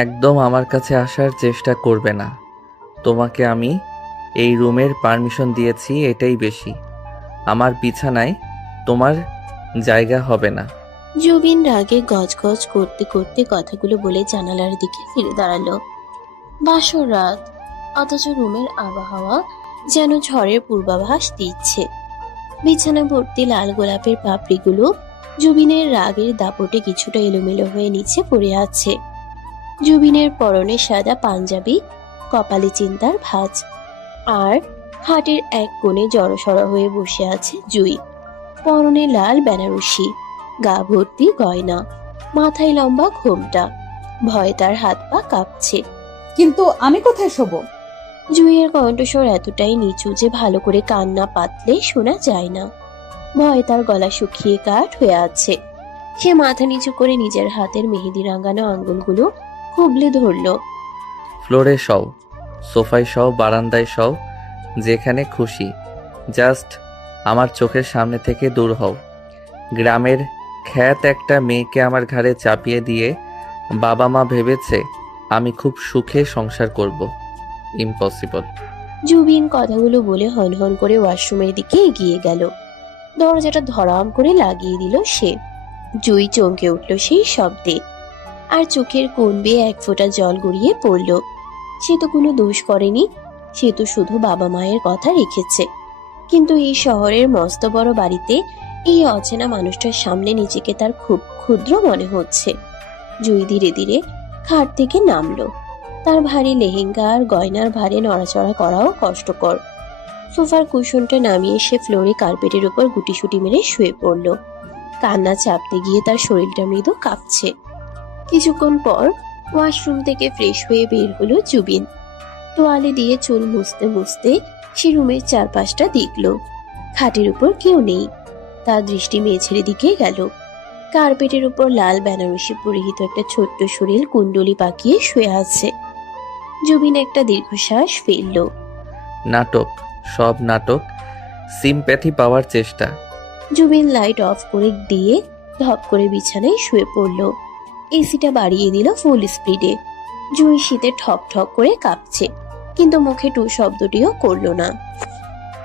একদম আমার কাছে আসার চেষ্টা করবে না। তোমাকে আমি এই রুমের পারমিশন দিয়েছি, এটাই বেশি। আমার বিছানায় তোমার জায়গা হবে না। জুবিন রাগে গজগজ করতে করতে কথাগুলো বলে জানালার দিকে ফিরে দাঁড়ালো। বাসর রাত, অথচ রুমের আবহাওয়া যেন ঝড়ের পূর্বাভাস দিচ্ছে। বিছানা ভর্তি লাল গোলাপের পাপড়িগুলো জুবিনের রাগের দাপটে কিছুটা এলোমেলো হয়ে নিচে পড়ে আছে। জুবিনের পরনে সাদা পাঞ্জাবি, কপালে চিন্তার ভাঁজ, আর হাটের এক কোণে জড়সড় হয়ে বসে আছে জুই। পরনে লাল বেনারসি, গা ভর্তি গয়না, মাথায় লম্বা ঘোমটা। ভয়ে তার হাত পা কাঁপছে। কিন্তু আমি কোথায় শোবো? জুইয়ের কণ্ঠস্বর এতটাই নিচু যে ভালো করে কান না পাতলে শোনা যায় না। ভয়ে তার গলা শুকিয়ে কাঠ হয়ে আছে। সে মাথা নিচু করে নিজের হাতের মেহেদি রাঙানো আঙ্গুলগুলো খুবলে ধরল। ফ্লোরে শও, সোফায় শও, বারান্দায় শও, যেখানে খুশি। জাস্ট আমার চোখের সামনে থেকে দূর হও। গ্রামের খ্যাত একটা মেয়েকে আমার ঘাড়ে চাপিয়ে দিয়ে বাবা মা ভেবেছে আমি খুব সুখে সংসার করব। ইম্পসিবল। জুবিন কথাগুলো বলে হনহন করে ওয়াশরুমের দিকে এগিয়ে গেল। দরজাটা ধড়াম করে লাগিয়ে দিল সে। জুই চমকে উঠল সেই শব্দে, আর চোখের কোণ বেয়ে এক ফোঁটা জল গড়িয়ে পড়ল। সে তো কোনো দোষ করেনি, সে তো শুধু বাবা মায়ের কথা রেখেছে। কিন্তু এই শহরের মস্ত বড় বাড়িতে এই অচেনা মানুষটার সামনে নিজেকে তার খুব ক্ষুদ্র মনে হচ্ছে। জুই ধীরে ধীরে খাট থেকে নামলো। তার ভারী লেহেঙ্গা আর গয়নার ভারে নড়াচড়া করাও কষ্টকর। সোফার কুশনটা নামিয়ে সে ফ্লোরে কার্পেটের উপর গুটিসুটি মেরে শুয়ে পড়ল। কান্না চাপতে গিয়ে তার শরীরটা মৃদু কাঁপছে। কিছুক্ষণ পর ওয়াশরুম থেকে ফ্রেশ হয়ে বের হলো জুবিন। তোয়ালে দিয়ে চুল মুছতে মুছতে সে রুমের চারপাশটা দেখল। খাটের উপর কেউ নেই। তার দৃষ্টি মেঝের দিকে গেল। কার্পেটের উপর লাল বেনারসি পরিহিত একটা ছোট্ট শরীর কুণ্ডলি পাকিয়ে শুয়ে আছে। জুবিন একটা দীর্ঘশ্বাস ফেলল। নাটক, সব নাটক। সিম্প্যাথি পাওয়ার চেষ্টা। জুবিন লাইট অফ করে দিয়ে ধপ করে বিছানায় শুয়ে পড়ল। এসিটা বাড়িয়ে দিল ফুল স্পিডে। জুই শীতে ঠক ঠক করে কাঁপছে, কিন্তু মুখে টু শব্দটিও করল না।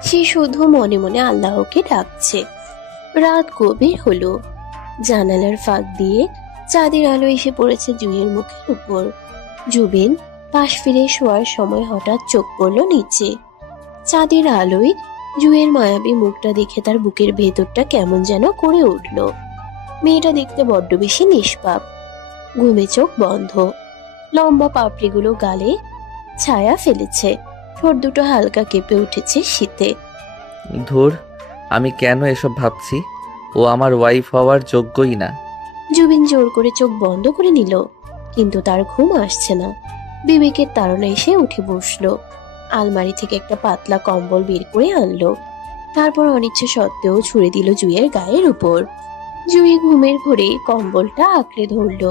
সে শুধু মনে মনে আল্লাহকে ডাকছে। রাত গভীর হলো। জানালার ফাঁক দিয়ে চাঁদের আলো এসে পড়েছে জুইয়ের মুখের উপর। জুবিন পাশ ফিরে শোয়ার সময় হঠাৎ চোখ পড়ল নিচে। চাঁদের আলোয় জুইয়ের মায়াবী মুখটা দেখে তার বুকের ভেতরটা কেমন যেন করে উঠল। মেয়েটা দেখতে বড্ড বেশি নিষ্পাপ। ঘুমে চোখ বন্ধ, লম্বা পাপড়িগুলো গালে ছায়া ফেলেছে, ঠোঁট দুটো হালকা কেঁপে উঠেছে শীতে। ধুর, আমি কেন এসব ভাবছি? ও আমার ওয়াইফ হওয়ার যোগ্যই না। জুবিন জোর করে চোখ বন্ধ করে নিল, কিন্তু তার ঘুম আসছে না। বিবেকের তাড়না এসে উঠে বসলো। আলমারি থেকে একটা পাতলা কম্বল বের করে আনলো। তারপর অনিচ্ছা সত্ত্বেও ছুঁড়ে দিল জুইয়ের গায়ের উপর। জুই ঘুমের ঘোরে কম্বলটা আঁকড়ে ধরল।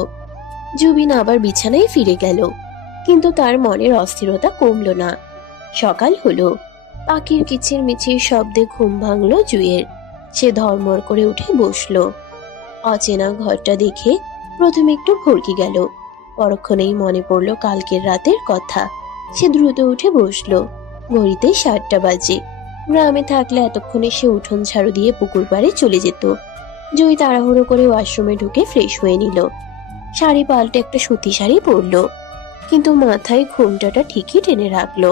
জুবিন আবার বিছানায় ফিরে গেল, কিন্তু তার মনের অস্থিরতা কমল না। সকাল হলো। পাখির কিচির মিচির শব্দে ঘুম ভাঙলো জুইয়ের। সে ধর্মর করে উঠে বসলো। অচেনা ঘরটা দেখে প্রথমে একটু ভরকে গেল, পরক্ষণেই মনে পড়ল কালকের রাতের কথা। সে দ্রুত উঠে বসলো। ঘড়িতে 7টা বাজে। গ্রামে থাকলে এতক্ষণে সে উঠোন ঝাড়ু দিয়ে পুকুর পাড়ে চলে যেত। জুই তাড়াহুড়ো করে ওয়াশরুমে ঢুকে ফ্রেশ হয়ে নিল। শাড়ি পাল্টে একটা সুতি শাড়ি পরলো, কিন্তু মাথায় ঘোমটাটা ঠিকই টেনে রাখলো।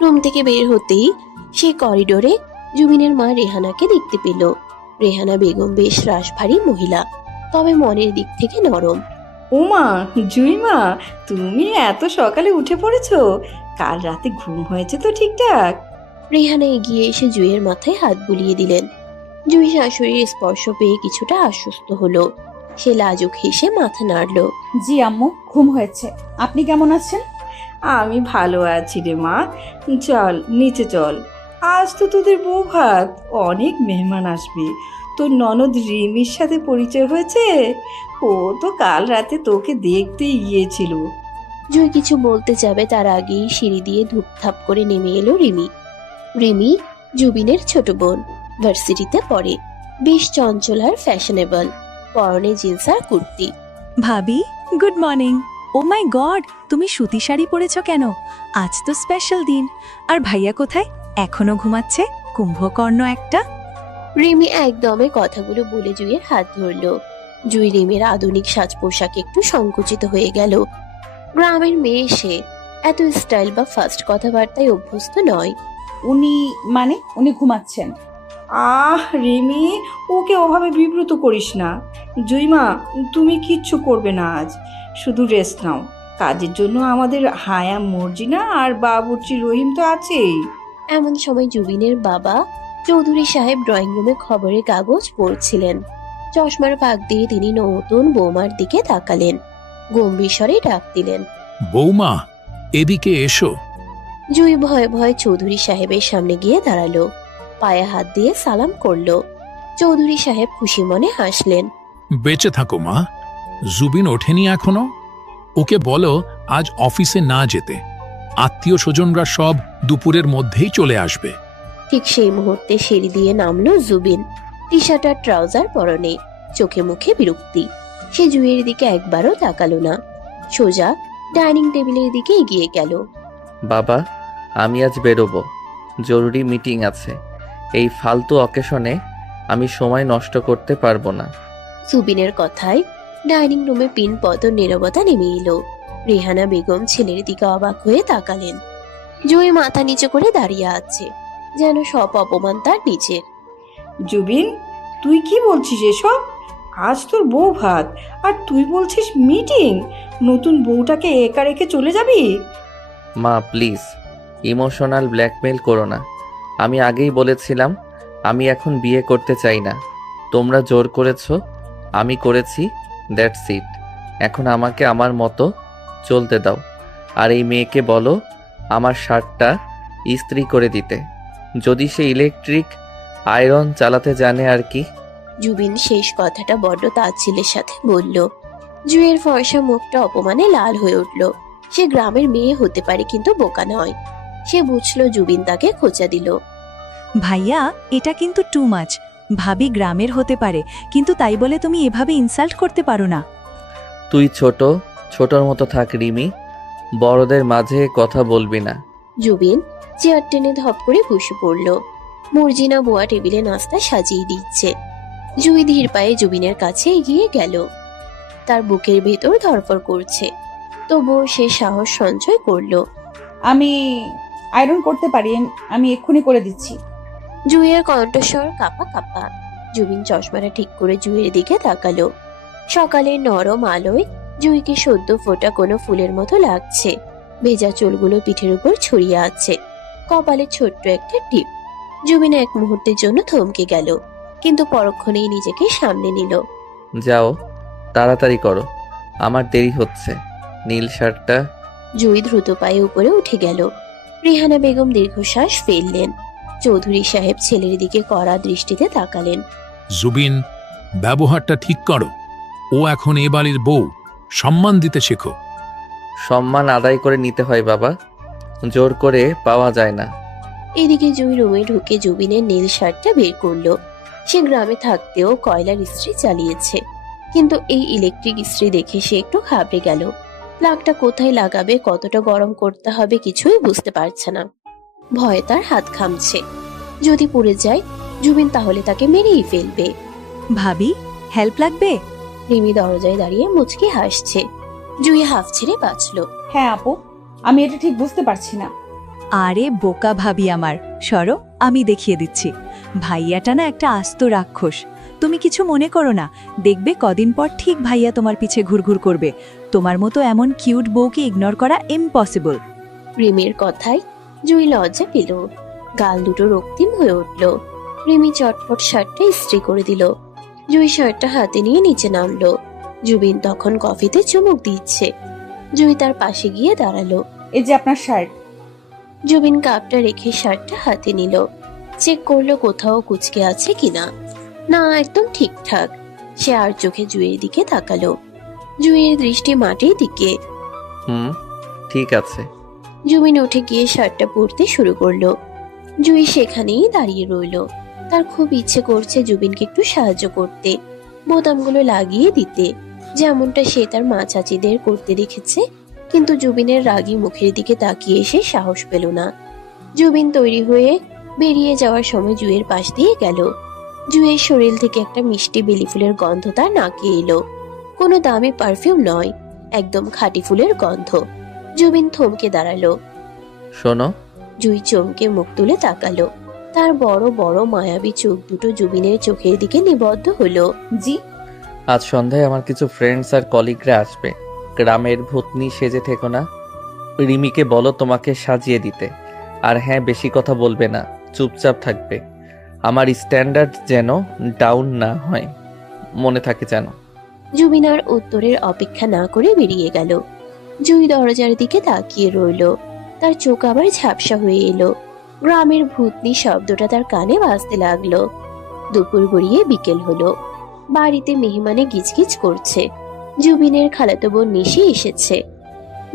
রুম থেকে বের হতেই সে করিডোরে জুবিনের মা রেহানাকে দেখতে পেল। রেহানা বেগম বেশ রাশভারী মহিলা, তবে মনের দিক থেকে নরম। ওমা, জুইমা, তুমি এত সকালে উঠে পড়েছো? কাল রাতে ঘুম হয়েছে তো ঠিকঠাক? রেহানা এগিয়ে এসে জুইয়ের মাথায় হাত বুলিয়ে দিলেন। জুই শাশুড়ির স্পর্শ পেয়ে কিছুটা আশ্বস্ত হলো। সে লাজুক হেসে মাথা নাড়ল। জি আম্মু, ঘুম হয়েছে। আপনি কেমন আছেন? আমি ভালো আছি রে মা। চল নিচে চল, আজ তো তোদের বউ ভাত, অনেক মেহমান আসবে। তোর ননদ রিমির সাথে পরিচয় হয়েছে? ও তো কাল রাতে তোকে দেখতেই গিয়েছিল। জুই কিছু বলতে যাবে তার আগেই সিঁড়ি দিয়ে ধুপধাপ করে নেমে এলো রিমি। রিমি জুবিনের ছোট বোন, ভার্সিটিতে পড়ে। বেশ চঞ্চল আর ফ্যাশনেবল, পরনে জিন্স আর কুর্তি। ভাবি, গুড মর্নিং। ও মাই গড, তুমি সুতি শাড়ি পরেছ কেন? আজ তো স্পেশাল দিন। আর ভাইয়া কোথায়? এখনো ঘুমাচ্ছে? কুম্ভকর্ণ একটা। রিমি একদমে কথাগুলো বলে জুইয়ের হাত ধরলো। জুই রিমির আধুনিক সাজ পোশাকে একটু সংকুচিত হয়ে গেল। গ্রামের মেয়ে সে এত স্টাইল বা ফাস্ট কথাবার্তায় অভ্যস্ত নয়। উনি ঘুমাচ্ছেন। রিমি, ওকে ওভাবে বিব্রত করিস না। জুইমা, তুমি কিচ্ছু করবে না আজ, শুধু রেস্ট নাও। কাজের জন্য আমাদের হায়া মর্জিনা আর বাবুর্চি রহিম তো আছেই। এমন সময় জুবিনের বাবা চৌধুরী সাহেব ড্রয়িং রুমে খবরের কাগজ পড়ছিলেন। চশমার ফাঁক দিয়ে তিনি নতুন বৌমার দিকে তাকালেন, গম্ভীর স্বরে ডাক দিলেন, বৌমা, এদিকে এসো। জুই ভয়ে ভয়ে চৌধুরী সাহেবের সামনে গিয়ে দাঁড়ালো, পায়ে হাত দিয়ে সালাম করলো। চৌধুরী সাহেব খুশি মনে হাসলেন। বেঁচে থাকো মা। জুবিন ওঠেনি এখনো? ওকে বলো আজ অফিসে না যেতে। আত্মীয় স্বজনরা সব দুপুরের মধ্যেই চলে আসবে। ঠিক সেই মুহূর্তে সিঁড়ি দিয়ে নামলো জুবিন, টি শার্ট আর ট্রাউজার পরনে, চোখে মুখে বিরক্তি। সে জুইয়ের দিকে একবারও তাকালো না, সোজা ডাইনিং টেবিলের দিকে এগিয়ে গেল। বাবা, আমি আজ বেরোবো, জরুরি মিটিং আছে। এই ফালতু অকেশনে আমি সময় নষ্ট করতে পারবো না। জুবিনের কথায় ডাইনিং রুমে পিন পতন নীরবতা নেমে এলো। রেহানা বেগম ছেলের দিকে অবাক হয়ে তাকালেন। জুই মাথা নিচু করে দাঁড়িয়ে আছে, যেন সব অপমান তার নিচের। জুবিন, তুই কি বলছিস এসব? আজ তোর বউ ভাত আর তুই বলছিস মিটিং? নতুন বউটাকে একা রেখে চলে যাবি? মা প্লিজ, ইমোশনাল ব্ল্যাকমেল করো না। আমি আগেই বলেছিলাম আমি এখন বিয়ে করতে চাই না। তোমরা জোর করেছো, আমি করেছি, দ্যাটস ইট। এখন আমাকে আমার মতো চলতে দাও। আর এই মেয়েকে বলো আমার শার্টটা ইস্ত্রি করে দিতে, যদি সে ইলেকট্রিক আয়রন চালাতে জানে আর কি। জুবিন শেষ কথাটা বড্ড তাচ্ছিল্যের সাথে বলল। জুইয়ের ফর্সা মুখটা অপমানে লাল হয়ে উঠল। সে গ্রামের মেয়ে হতে পারে, কিন্তু বোকা নয়। সে বুঝলো জুবিন তাকে খোঁচা দিল। ভাইয়া, এটা কিন্তু টু মাচ। ভাবি গ্রামের হতে পারে, কিন্তু তাই বলে তুমি এভাবে ইনসাল্ট করতে পারো না। তুই ছোটর মতো থাক রিমি, বড়দের মাঝে কথা বলবি না। জুবিন চেয়ার টেনে ধপ করে বসে পড়ল। মর্জিনা বুয়া টেবিলে নাস্তা সাজিয়ে দিচ্ছে। জুই ধীর পায়ে জুবিনের কাছে এগিয়ে গেল। তার বুকের ভেতর ধরফর করছে, তবুও সে সাহস সঞ্চয় করলো। আমি আয়রন করতে পারি, আমি এক্ষুনি করে দিচ্ছি। জুইয়ের কণ্ঠস্বর কাঁপা কাঁপা। জুবিন চশমাটা ঠিক করে জুইয়ের দিকে তাকালো। সকালের নরম আলোয় জুইকে সদ্য ফোটা কোনো ফুলের মতো লাগছে। ভেজা চুলগুলো পিঠের উপর ছড়িয়ে আছে, কপালে ছোট্ট একটা টিপ। জুবিন এক মুহূর্তের জন্য থমকে গেল, কিন্তু পরক্ষণেই নিজেকে সামনে নিল। যাও, তাড়াতাড়ি করো, আমার দেরি হচ্ছে। নীল শার্টটা। জুই দ্রুত পায়ে উপরে উঠে গেল। রেহানা বেগম দীর্ঘশ্বাস ফেললেন। চৌধুরী সাহেব ছেলের দিকে কড়া দৃষ্টিতে তাকালেন। জুবিন, ব্যবহারটা ঠিক করো। ও এখন এ বাড়ির বউ, সম্মান দিতে শেখো। সম্মান আদায় করে নিতে হয় বাবা, জোর করে পাওয়া যায় না। এদিকে জুই রুমে ঢুকে জুবিনের নীল শার্টটা বের করলো। সে গ্রামে থাকতেও কয়লার ইস্ত্রি চালিয়েছে, কিন্তু এই ইলেকট্রিক ইস্ত্রি দেখে সে একটু ঘাবড়ে গেল। প্লাগটা কোথায় লাগাবে, কতটা গরম করতে হবে কিছুই বুঝতে পারছে না। ভয়ে তার হাত ঘামছে। যদি পুড়ে যায় জুবিন, তাহলে তাকে মেরেই ফেলবে। ভাবি, হেল্প লাগবে? রিমি দরজায় দাঁড়িয়ে মুচকি হাসছে। জুই হাফ ছেড়ে বাঁচল। হ্যাঁ আপু, আমি এটা ঠিক বুঝতে পারছি না। আরে বোকা ভাবি আমার, সরো, আমি দেখিয়ে দিচ্ছি। ভাইয়াটা না একটা আস্ত রাক্ষস। তুমি কিছু মনে করো না, দেখবে কদিন পর ঠিক ভাইয়া তোমার পিছে ঘুরঘুর করবে। তোমার মতো এমন কিউট বউকে ইগনোর করা ইম্পসিবল। রিমির কথায় জুই লজ্জা পেল, গাল দুটো রক্তিম হয়ে উঠল। রিমি চটপট শার্টটা ইস্ত্রি করে দিল। জুই শার্টটা হাতে নিয়ে নিচে নামলো। জুবিন তখন কফিতে চুমুক দিচ্ছে। জুই তার পাশে গিয়ে দাঁড়ালো। এই যে আপনার শার্ট। জুবিন কাপটা রেখে শার্টটা হাতে নিল। চেক করলো কোথাও কুচকে আছে কিনা। না, একদম ঠিকঠাক। সে আর চোখে জুইয়ের দিকে তাকালো। জুইয়ের দৃষ্টি মাটির দিকে। ঠিক আছে। জুবিন উঠে গিয়ে শার্টটা পরতে শুরু করলো। জুই সেখানেই দাঁড়িয়ে রইল। তার খুব ইচ্ছে করছে জুবিনকে একটু সাহায্য করতে, বোতামগুলো লাগিয়ে দিতে। যেমনটা সে তার মা চাচিদের করতে দেখেছে। কিন্তু জুবিনের রাগী মুখের দিকে তাকিয়ে সে সাহস পেল না। জুবিন তৈরি হয়ে বেরিয়ে যাওয়ার সময় জুয়ের পাশ দিয়ে গেল। জুয়ের শরীর থেকে একটা মিষ্টি বেলি ফুলের গন্ধ তার নাকে এলো। কোনো দামি পারফিউম নয়, একদম খাঁটি ফুলের গন্ধ। জুবিন থমকে দাঁড়ালো। শোনো, জুই চমকে মুখ তুলে তাকালো। তার বড় বড় মায়াবী চোখ দুটো জুবিনের চোখের দিকে নিবদ্ধ হলো। জি। আজ সন্ধ্যায় আমার কিছু ফ্রেন্ডস আর কলিগরা আসবে। গ্রামের ভূতনি সেজে থেকো না। রিমিকে বলো তোমাকে সাজিয়ে দিতে। আর হ্যাঁ, বেশি কথা বলবে না, চুপচাপ থাকবে। আমার স্ট্যান্ডার্ড যেন ডাউন না হয়, মনে থাকে যেন। জুবিন আর উত্তরের অপেক্ষা না করে বেরিয়ে গেল। জুই দরজার দিকে তাকিয়ে রইল। তার চোখ আবার ঝাপসা হয়ে এলো। গ্রামের ভূতনি শব্দটা তার কানে বাজতে লাগলো। দুপুর গড়িয়ে বিকেল হলো। বাড়িতে মেহমানে গিজগিজ করছে। জুবিনের খালাতো বোন নিশি এসেছে।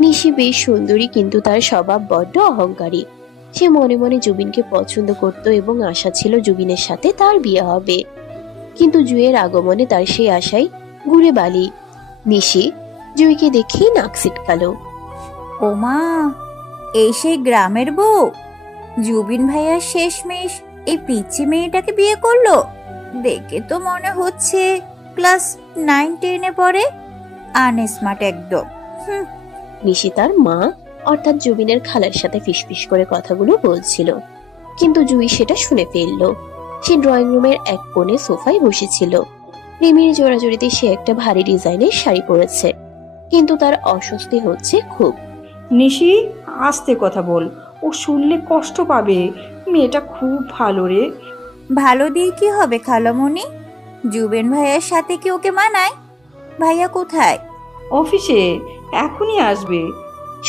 নিশি বেশ সুন্দরী, কিন্তু তার স্বভাব বড্ড অহংকারী। সে মনে মনে জুবিনকে পছন্দ করত এবং আশা ছিল জুবিনের সাথে তার বিয়ে হবে। কিন্তু জুয়ের আগমনে তার সেই আশাই ঘুরে বালি। নিশি জুইকে দেখেই নাক সিটকালো। ওমা, এই সেই গ্রামের বউ? জুবিন ভাইয়া শেষমেশ এই পিচ্চি মেয়েটাকে বিয়ে করলো? দেখে তো মনে হচ্ছে ক্লাস 9-10-এ পড়ে। আনস্মার্ট একদম। নিশি তার মা অর্থাৎ জুবিনের খালার সাথে ফিসফিস করে কথাগুলো বলছিল, কিন্তু জুই সেটা শুনে ফেললো। সে ড্রয়িং রুমের এক কোণে সোফায় বসেছিল। রিমির জোড়াজুড়িতে সে একটা ভারী ডিজাইনের শাড়ি পরেছে, কিন্তু তার অস্বস্তি হচ্ছে খুব। নিশি, আস্তে কথা বল, ও শুনলে কষ্ট পাবে। মেয়েটা খুব ভালো রে। ভালো দিয়ে কি হবে খালামণি? জুবিন ভাইয়ার সাথে কি ওকে মানায়? ভাইয়া কোথায়? অফিসে, এখনই আসবে।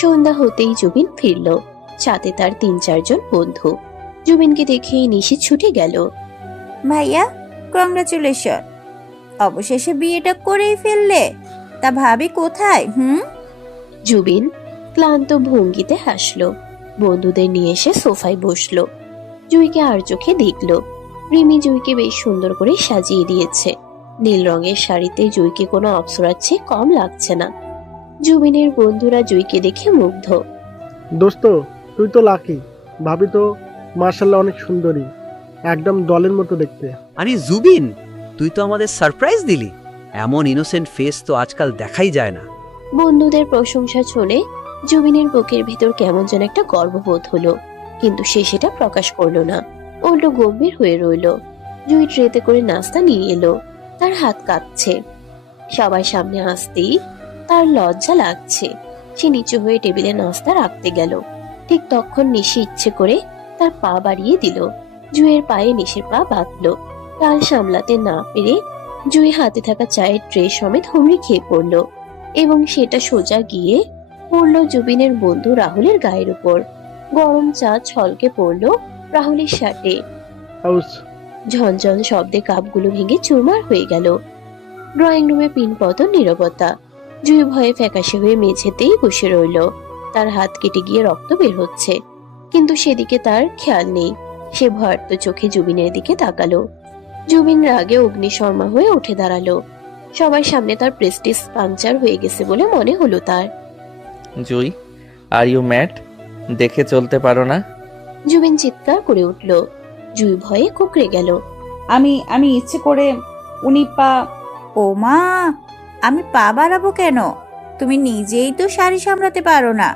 সন্ধ্যা হতেই জুবিন ফিরল, সাথে তার 3-4 জন বন্ধু। জুবিনকে দেখেই নিশি ছুটে গেল। ভাইয়া, কংগ্রাচুলেশন, অবশেষে বিয়েটা করেই ফেললে। তা ভাবি কোথায়? জুবিন ক্লান্ত ভঙ্গিতে হাসলো। বন্ধুদের নিয়ে এসে সোফায় বসলো। জুইকে আর চোখে দেখলো। রিমি জুইকে বেশ সুন্দর করে সাজিয়ে দিয়েছে। নীল রঙের শাড়িতে জুইকে কোনো অপ্সরার চেয়ে কম লাগছে না। জুবিনের বন্ধুরা জুইকে দেখে মুগ্ধ। দোস্ত, তুই তো লাকি। ভাবি তো মার্শাল্লাহ অনেক সুন্দরী, একদম দলের মতো দেখতে। আরে জুবিন, তুই তো আমাদের সারপ্রাইজ দিলি। এমন ইনোসেন্ট ফেস তো আজকাল দেখাই যায় না। বন্ধুদের প্রশংসা শুনে জুবিনের বুকের ভিতর কেমন যেন একটা গর্ববোধ হলো, কিন্তু সে সেটা প্রকাশ করলো না। উল্টো গম্ভীর হয়ে রইল। জুই ট্রেতে করে নাস্তা নিয়ে এলো। তার হাত কাঁপছে। সবার সামনে আসতেই তার লজ্জা লাগছে। সে নিচু হয়ে টেবিলে নাস্তা রাখতে গেল। ঠিক তখন নিশি ইচ্ছে করে তার পা বাড়িয়ে দিল। জুইয়ের পায়ে নিশির পা বাঁধলো। কাল সামলাতে না পেরে জুই হাতে থাকা চায়ের ট্রে সমেত হুমড়ি খেয়ে পড়ল, এবং সেটা সোজা গিয়ে পড়ল জুবিনের বন্ধু রাহুলের গায়ের উপর। গরম চা ছলকে পড়ল রাহুলের শার্টে। আউস! ঝনঝন শব্দে কাপগুলো ভেঙে চুরমার হয়ে গেল। ড্রয়িং রুমে পিনপতন নীরবতা। জুই ভয়ে ফ্যাকাশে হয়ে মেঝেতেই বসে রইল। তার হাত কেটে গিয়ে রক্ত বের হচ্ছে, কিন্তু সেদিকে তার খেয়াল নেই। সে ভয়ার্ত চোখে জুবিনের দিকে তাকালো। জুবিন রাগে অগ্নিশর্মা হয়ে উঠে দাঁড়ালো। সবার সামনে তার প্রেস্টিজ পাংচার হয়ে গেছে বলে মনে হলো তার। জুই, আর ইউ ম্যাড? দেখে চলতে পারো না? জুবিন চিৎকার করে উঠল। জুই ভয়ে কুকড়ে গেল। আমি ইচ্ছে করে উনি পা। ওমা, আমি পা বাড়াবো কেন? তুমি নিজেই তো শাড়ি সামলাতে পারো না।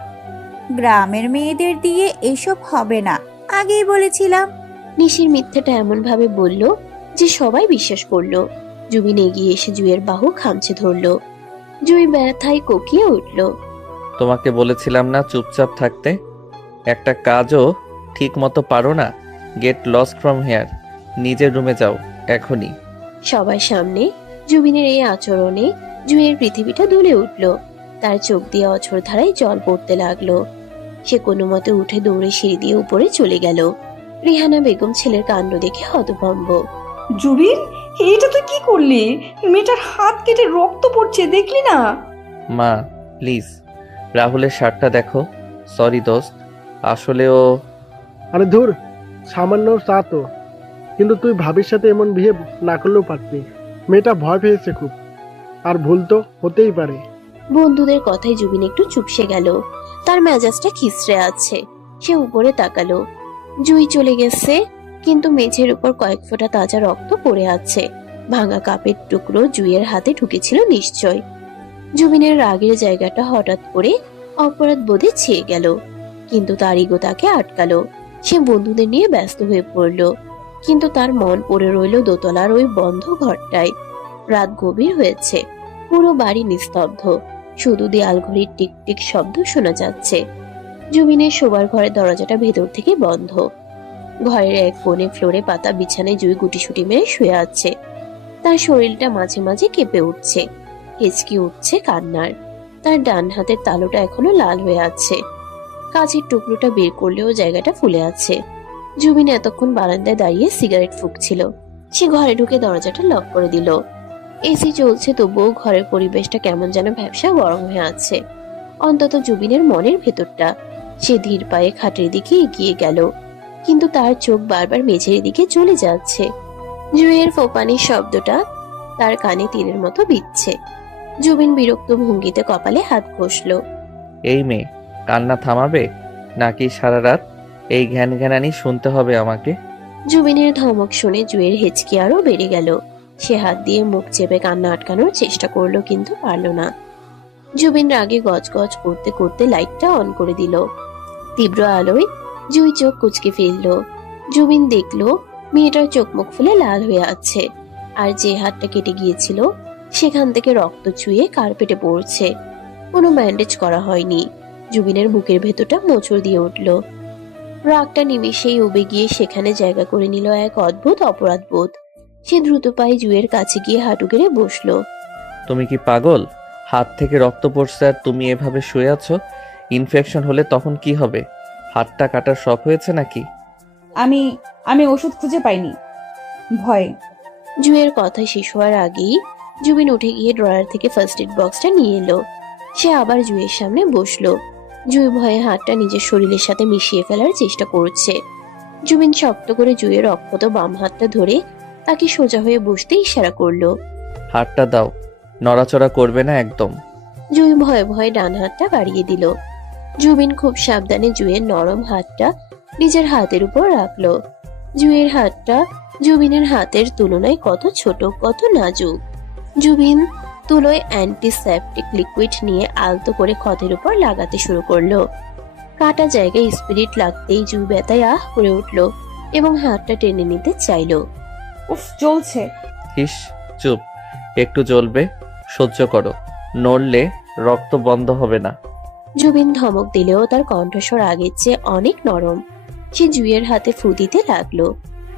গ্রামের মেয়েদের দিয়ে এসব হবে না, আগেই বলেছিলাম। নিশির মিথ্যেটা এমন ভাবে বলল যে সবাই বিশ্বাস করলো। জুবিন এগিয়ে এসে জুইয়ের বাহু খামচে ধরলো। জুই ব্যথায় কোকিয়ে উঠল। তোমাকে বলেছিলাম না চুপচাপ থাকতে? একটা কাজও ঠিক মতো পারো না। Get lost from here. নিজের রুমে যাও এখনই। সবার সামনে জুবিনের এই আচরণে জুইয়ের পৃথিবীটা দুলে উঠল। তার চোখ দিয়ে অঝোর ধারায় জল পড়তে লাগলো। সে কোনো মতে উঠে দৌড়ে সিঁড়ি দিয়ে উপরে চলে গেল। রিহানা বেগম ছেলের কাণ্ড দেখে হতভম্ব। জুবিন, এইটা তুই কি করলি? মেয়েটার হাত কেটে রক্ত পড়ছে, দেখলি না? মা, প্লিজ রাহুলের শার্টটা দেখো। সরি দোস্ত, আসলে ও। আরে ধুর, সামান্য চা তো। কিন্তু তুই ভাবির সাথে এমন বিহেভ না করলেও পারতি। মেয়েটা ভয় পেয়েছে খুব। আর ভুল তো হতেই পারে। বন্ধুদের কথায় জুবিন একটু চুপসে গেল। তার মেজাজটা খিসড়ে আছে। সে উপরে তাকালো। জুই চলে গেছে, কিন্তু মেঝের উপর কয়েক ফোঁটা তাজা রক্ত পড়ে আছে। ভাঙা কাপের টুকরো জুইয়ের হাতে ঢুকেছিল নিশ্চয়। জুবিনের রাগের জায়গাটা হঠাৎ করে অপরাধ বোধে ছেয়ে গেল, কিন্তু তার ইগো তাকে আটকালো। সে বন্ধুদের নিয়ে ব্যস্ত হয়ে পড়ল, কিন্তু তার মন পড়ে রইল দোতলার ওই বন্ধ ঘরটায়। রাত গভীর হয়েছে, পুরো বাড়ি নিস্তব্ধ, শুধু দেয়াল ঘড়ির টিকটিক শব্দ শোনা যাচ্ছে। জুবিনের শোবার ঘরের দরজাটা ভেতর থেকে বন্ধ। ঘরের এক কোণে ফ্লোরে পাতা বিছানায় জুই গুটিসুটি মেরে শুয়ে আছে। তার শরীরটা মাঝে মাঝে কেঁপে উঠছে, হেঁচকি উঠছে কান্নার। তার ডান হাতের তালুটা এখনো লাল হয়ে আছে। কাঁচের টুকরোটা বের করলেও জায়গাটা ফুলে আছে। জুবিন এতক্ষণ বারান্দায় দাঁড়িয়ে সিগারেট ফুঁকছিল। সে ঘরে ঢুকে দরজাটা লক করে দিল। এসি চলছে, তবুও ঘরের পরিবেশটা কেমন যেন ভ্যাপসা গরম হয়ে আছে, অন্তত জুবিনের মনের ভেতরটা। সে ধীর পায়ে খাটের দিকে এগিয়ে গেল, কিন্তু তার চোখ বারবার মেঝের দিকে চলে যাচ্ছে। জুইয়ের ফোপানির শব্দটা তার কানে তীরের মতো বিচ্ছে। জুবিন বিরক্ত ভঙ্গিতে কপালে হাত ঘষল। এই মেয়ে, কান্না থামাবে নাকি সারা রাত এই ঘ্যান ঘ্যানানি শুনতে হবে আমাকে? জুবিনের ধমক শুনে জুইয়ের হেঁচকি আরো বেড়ে গেল। সে হাত দিয়ে মুখ চেপে কান্না আটকানোর চেষ্টা করলো, কিন্তু পারল না। জুবিন রাগে গজগজ করতে করতে লাইটটা অন করে দিল। তীব্র আলোয় জুই চোখ কুচকে ফেলল। জুবিন দেখলো মেয়েটার চোখ মুখ ফুলে লাল হয়ে আছে, আর যে হাতটা কেটে গিয়েছিল সেখান থেকে রক্ত চুইয়ে কার্পেটে পড়ছে। কোনো ব্যান্ডেজ করা হয়নি। জুবিনের বুকের ভেতরটা মোচড় দিয়ে উঠল। রাগটা নিমেষেই উবে গিয়ে সেখানে জায়গা করে নিল এক অদ্ভুত অপরাধ বোধ। সে দ্রুত পায়ে জুইয়ের কাছে গিয়ে হাঁটু গেড়ে বসলো। তুমি কি পাগল? হাত থেকে রক্ত পড়ছে আর তুমি এভাবে শুয়ে আছো। ইনফেকশন হলে তখন কি হবে? হাতটা কাটার শখ হয়েছে নাকি? আমি আমি ওষুধ খুঁজে পাইনি, ভয়ে। জুইয়ের কথা শেষ হওয়ার আগেই জুবিন উঠে গিয়ে ড্রয়ার থেকে ফার্স্ট এড বক্সটা নিয়ে এলো। সে আবার জুইয়ের সামনে বসলো। জুই ভয়ে হাতটা নিজের শরীরের সাথে মিশিয়ে ফেলার চেষ্টা করছে। জুবিন শক্ত করে জুইয়ের অক্ষত বাম হাতটা ধরে তাকে সোজা হয়ে বসতে ইশারা করলো। হাতটা দাও, নড়াচড়া করবে না একদম। জুই ভয়ে ভয়ে ডান হাতটা বাড়িয়ে দিল। জুবিন খুব সাবধানে জুইয়ের নরম হাতটা নিজের হাতের উপর রাখলো। জুইয়ের হাতটা জুবিনের হাতের তুলনায় কত ছোট, কত নাজুক। জুবিন তুলোয় অ্যান্টিসেপটিক লিকুইড নিয়ে আলতো করে ক্ষতের উপর লাগাতে শুরু করলো। কাটা জায়গায় স্পিরিট লাগতেই জুই ব্যথায় আহ করে উঠলো এবং হাতটা টেনে নিতে চাইলো। উফ, জ্বলছে। হিস, চুপ। একটু জ্বলবে, সহ্য করো। নড়লে রক্ত বন্ধ হবে না। জুবিন ধমক দিলেও তার কণ্ঠস্বর আগের চেয়ে অনেক নরম। সে জুইয়ের হাতে ফু দিতে লাগলো।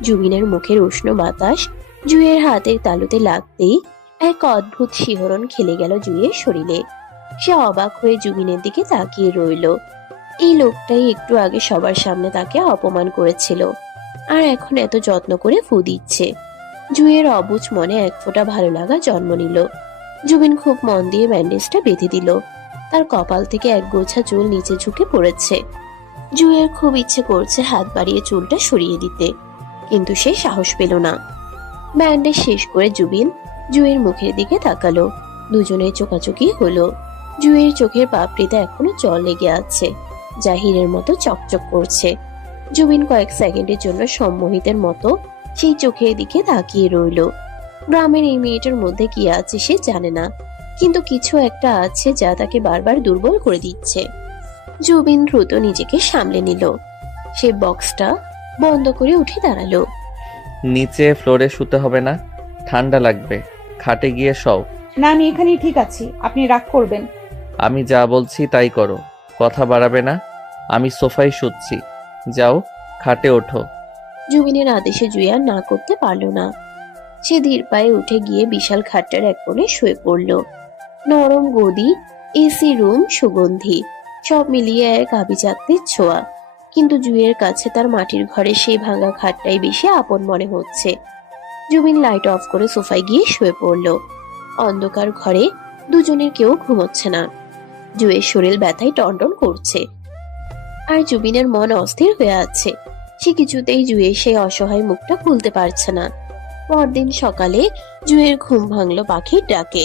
জুবিনের মুখের উষ্ণ বাতাস জুইয়ের হাতের তালুতে লাগতেই এক অদ্ভুত শিহরণ খেলে গেল জুইয়ের শরীরে। সে অবাক হয়ে জুবিনের দিকে তাকিয়ে রইল। এই লোকটাই একটু আগে সবার সামনে তাকে অপমান করেছিল, আর এখন এত যত্ন করে ফু দিচ্ছে। জুইয়ের অবুঝ মনে এক ফোঁটা ভালো লাগা জন্ম নিল। জুবিন খুব মন দিয়ে ব্যান্ডেজটা বেঁধে দিল। তার কপাল থেকে এক গোছা চুল নিচে ঝুঁকে পড়েছে। জুইয়ের খুব ইচ্ছে করছে হাত বাড়িয়ে চুলটা সরিয়ে দিতে, কিন্তু সে সাহস পেল না। ব্যান্ডেজ শেষ করে জুবিন জুইয়ের মুখের দিকে তাকালো। দুজনের চোখাচোখি হলো। জুইয়ের চোখের পাপড়িতে এখনো জল লেগে আছে, যা হীরের মতো চকচক করছে। জুবিন কয়েক সেকেন্ডের জন্য সম্মোহিতের মতো সেই চোখের দিকে তাকিয়ে রইল। গ্রামের এই মেয়েটার মধ্যে কি আছে সে জানে না, কিন্তু কিছু একটা আছে যা তাকে বারবার দুর্বল করে দিচ্ছে। জুবিন দ্রুত নিজেকে সামলে নিল। সে বক্সটা বন্ধ করে উঠে দাঁড়ালো। নিচে ফ্লোরে শুতে হবে না, ঠান্ডা লাগবে। খাটে গিয়ে শও। না, আমি এখানেই ঠিক আছি, আপনি রাগ করবেন। আমি যা বলছি তাই করো, কথা বাড়াবে না। আমি সোফায় শুচ্ছি, যাও খাটে ওঠো। জুবিনের আদেশে জুই আর না করতে পারল না। সে ধীর পায়ে উঠে গিয়ে বিশাল খাটটার এক কোণে শুয়ে পড়ল। নরম গদি, এসি রুম, সুগন্ধি, সব মিলিয়ে এক আভিজাত্যের ছোঁয়া। কিন্তু জুইয়ের কাছে তার মাটির ঘরে সেই ভাঙা খাটটাই বেশি আপন মনে হচ্ছে। জুবিন লাইট অফ করে সোফায় গিয়ে শুয়ে পড়ল। অন্ধকার ঘরে দুজনের কেউ ঘুমোচ্ছে না। জুইয়ের শরীর ব্যথায় টনটন করছে, আর জুবিনের মন অস্থির হয়ে আছে। সে কিছুতেই জুইয়ের সেই অসহায় মুখটা খুলতে পারছে না। পরদিন সকালে জুইয়ের ঘুম ভাঙলো পাখির ডাকে।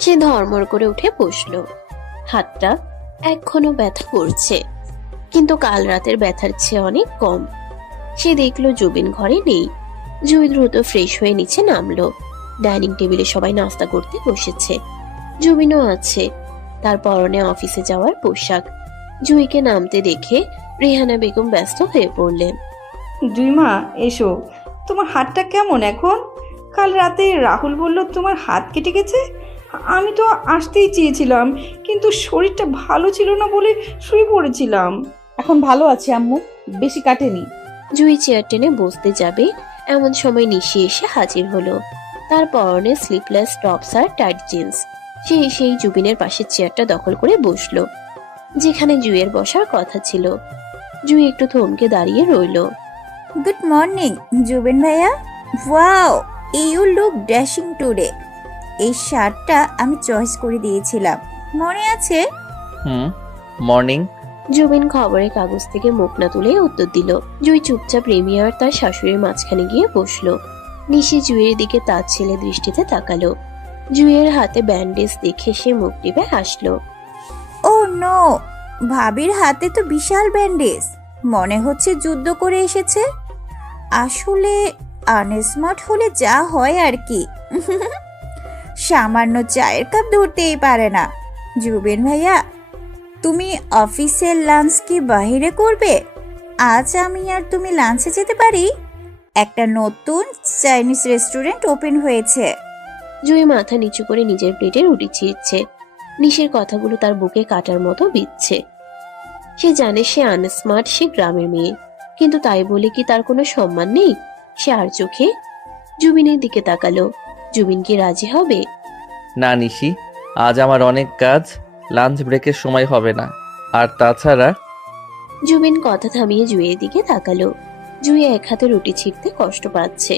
সে ধর্মর করে উঠে বসলো। হাতটা এখনো ব্যথা করছে, কিন্তু কাল রাতের ব্যথার চেয়ে অনেক কম। সে দেখলো জুবিন ঘরে নেই। জুই দ্রুত ফ্রেশ হয়ে নিচে নামলো। ডাইনিং টেবিলে সবাই নাস্তা করতে বসেছে, জুবিনও আছে। তার পরনে অফিসে যাওয়ার পোশাক। জুইকে নামতে দেখে রেহানা বেগম ব্যস্ত হয়ে পড়লেন। জুই মা, এসো। তোমার হাতটা কেমন এখন? কাল রাতে রাহুল বলল তোমার হাত কেটে গেছে। আমি তো আসতেই চেয়েছিলাম, কিন্তু শরীরটা ভালো ছিল না বলে শুয়ে পড়েছিলাম। এখন ভালো আছে আম্মু, বেশি কাটেনি। জুই চেয়ার টেনে বসতে যাবে, এমন সময় নিশি এসে হাজির হলো। তার পরনে স্লিপলেস টপস আর টাইট জিন্স। সে এসেই জুবিনের পাশের চেয়ারটা দখল করে বসলো, যেখানে জুইয়ের বসার কথা ছিল। জুই একটু থমকে দাঁড়িয়ে রইল। গুড মর্নিং জুবিন ভাইয়া। Wow, you look dashing today. এই শার্টটা আমি চয়েস করে দিয়েছিলাম, মনে আছে? মর্নিং। জুবিন খবরের কাগজ থেকে মুখ না তুলে উত্তর দিল। জুই চুপচাপ রেমি আর তার শাশুড়ির মাঝখানে গিয়ে বসলো। নিশি জুইয়ের দিকে তার ছেলে দৃষ্টিতে তাকালো। জুইয়ের হাতে ব্যান্ডেজ দেখে সে মুখ টিপে হাসলো। ও নো, ভাবির হাতে তো বিশাল ব্যান্ডেজ, মনে হচ্ছে যুদ্ধ করে এসেছে। আসলে আনস্মার্ট হলে যা হয় আর কি। সামান্য চায়ের কাপ ধরতেই পারে না। জুবিন ভাইয়া, তুমি অফিসের লাঞ্চ কি বাহিরে করবে? আজ আমি আর তুমি লাঞ্চে যেতে পারি। একটা নতুন চাইনিজ রেস্টুরেন্ট ওপেন হয়েছে। জুই মাথা নিচু করে নিজের প্লেটে রুটি ছিঁড়ছে। নিশির কথাগুলো তার বুকে কাটার মতো বিচ্ছে। সে জানে সে আনস্মার্ট, সে গ্রামের মেয়ে, কিন্তু তাই বলে কি তার কোনো সম্মান নেই? সে আর চোখে জুবিনের দিকে তাকালো। জুবিন কি রাজি হবে? না নিশি, আজ আমার অনেক কাজ, লাঞ্চ ব্রেকের সময় হবে না। আর তাছাড়া জুবিন কথা থামিয়ে জুইয়ের দিকে তাকালো। জুই এক হাতে রুটি ছিঁড়তে কষ্ট পাচ্ছে।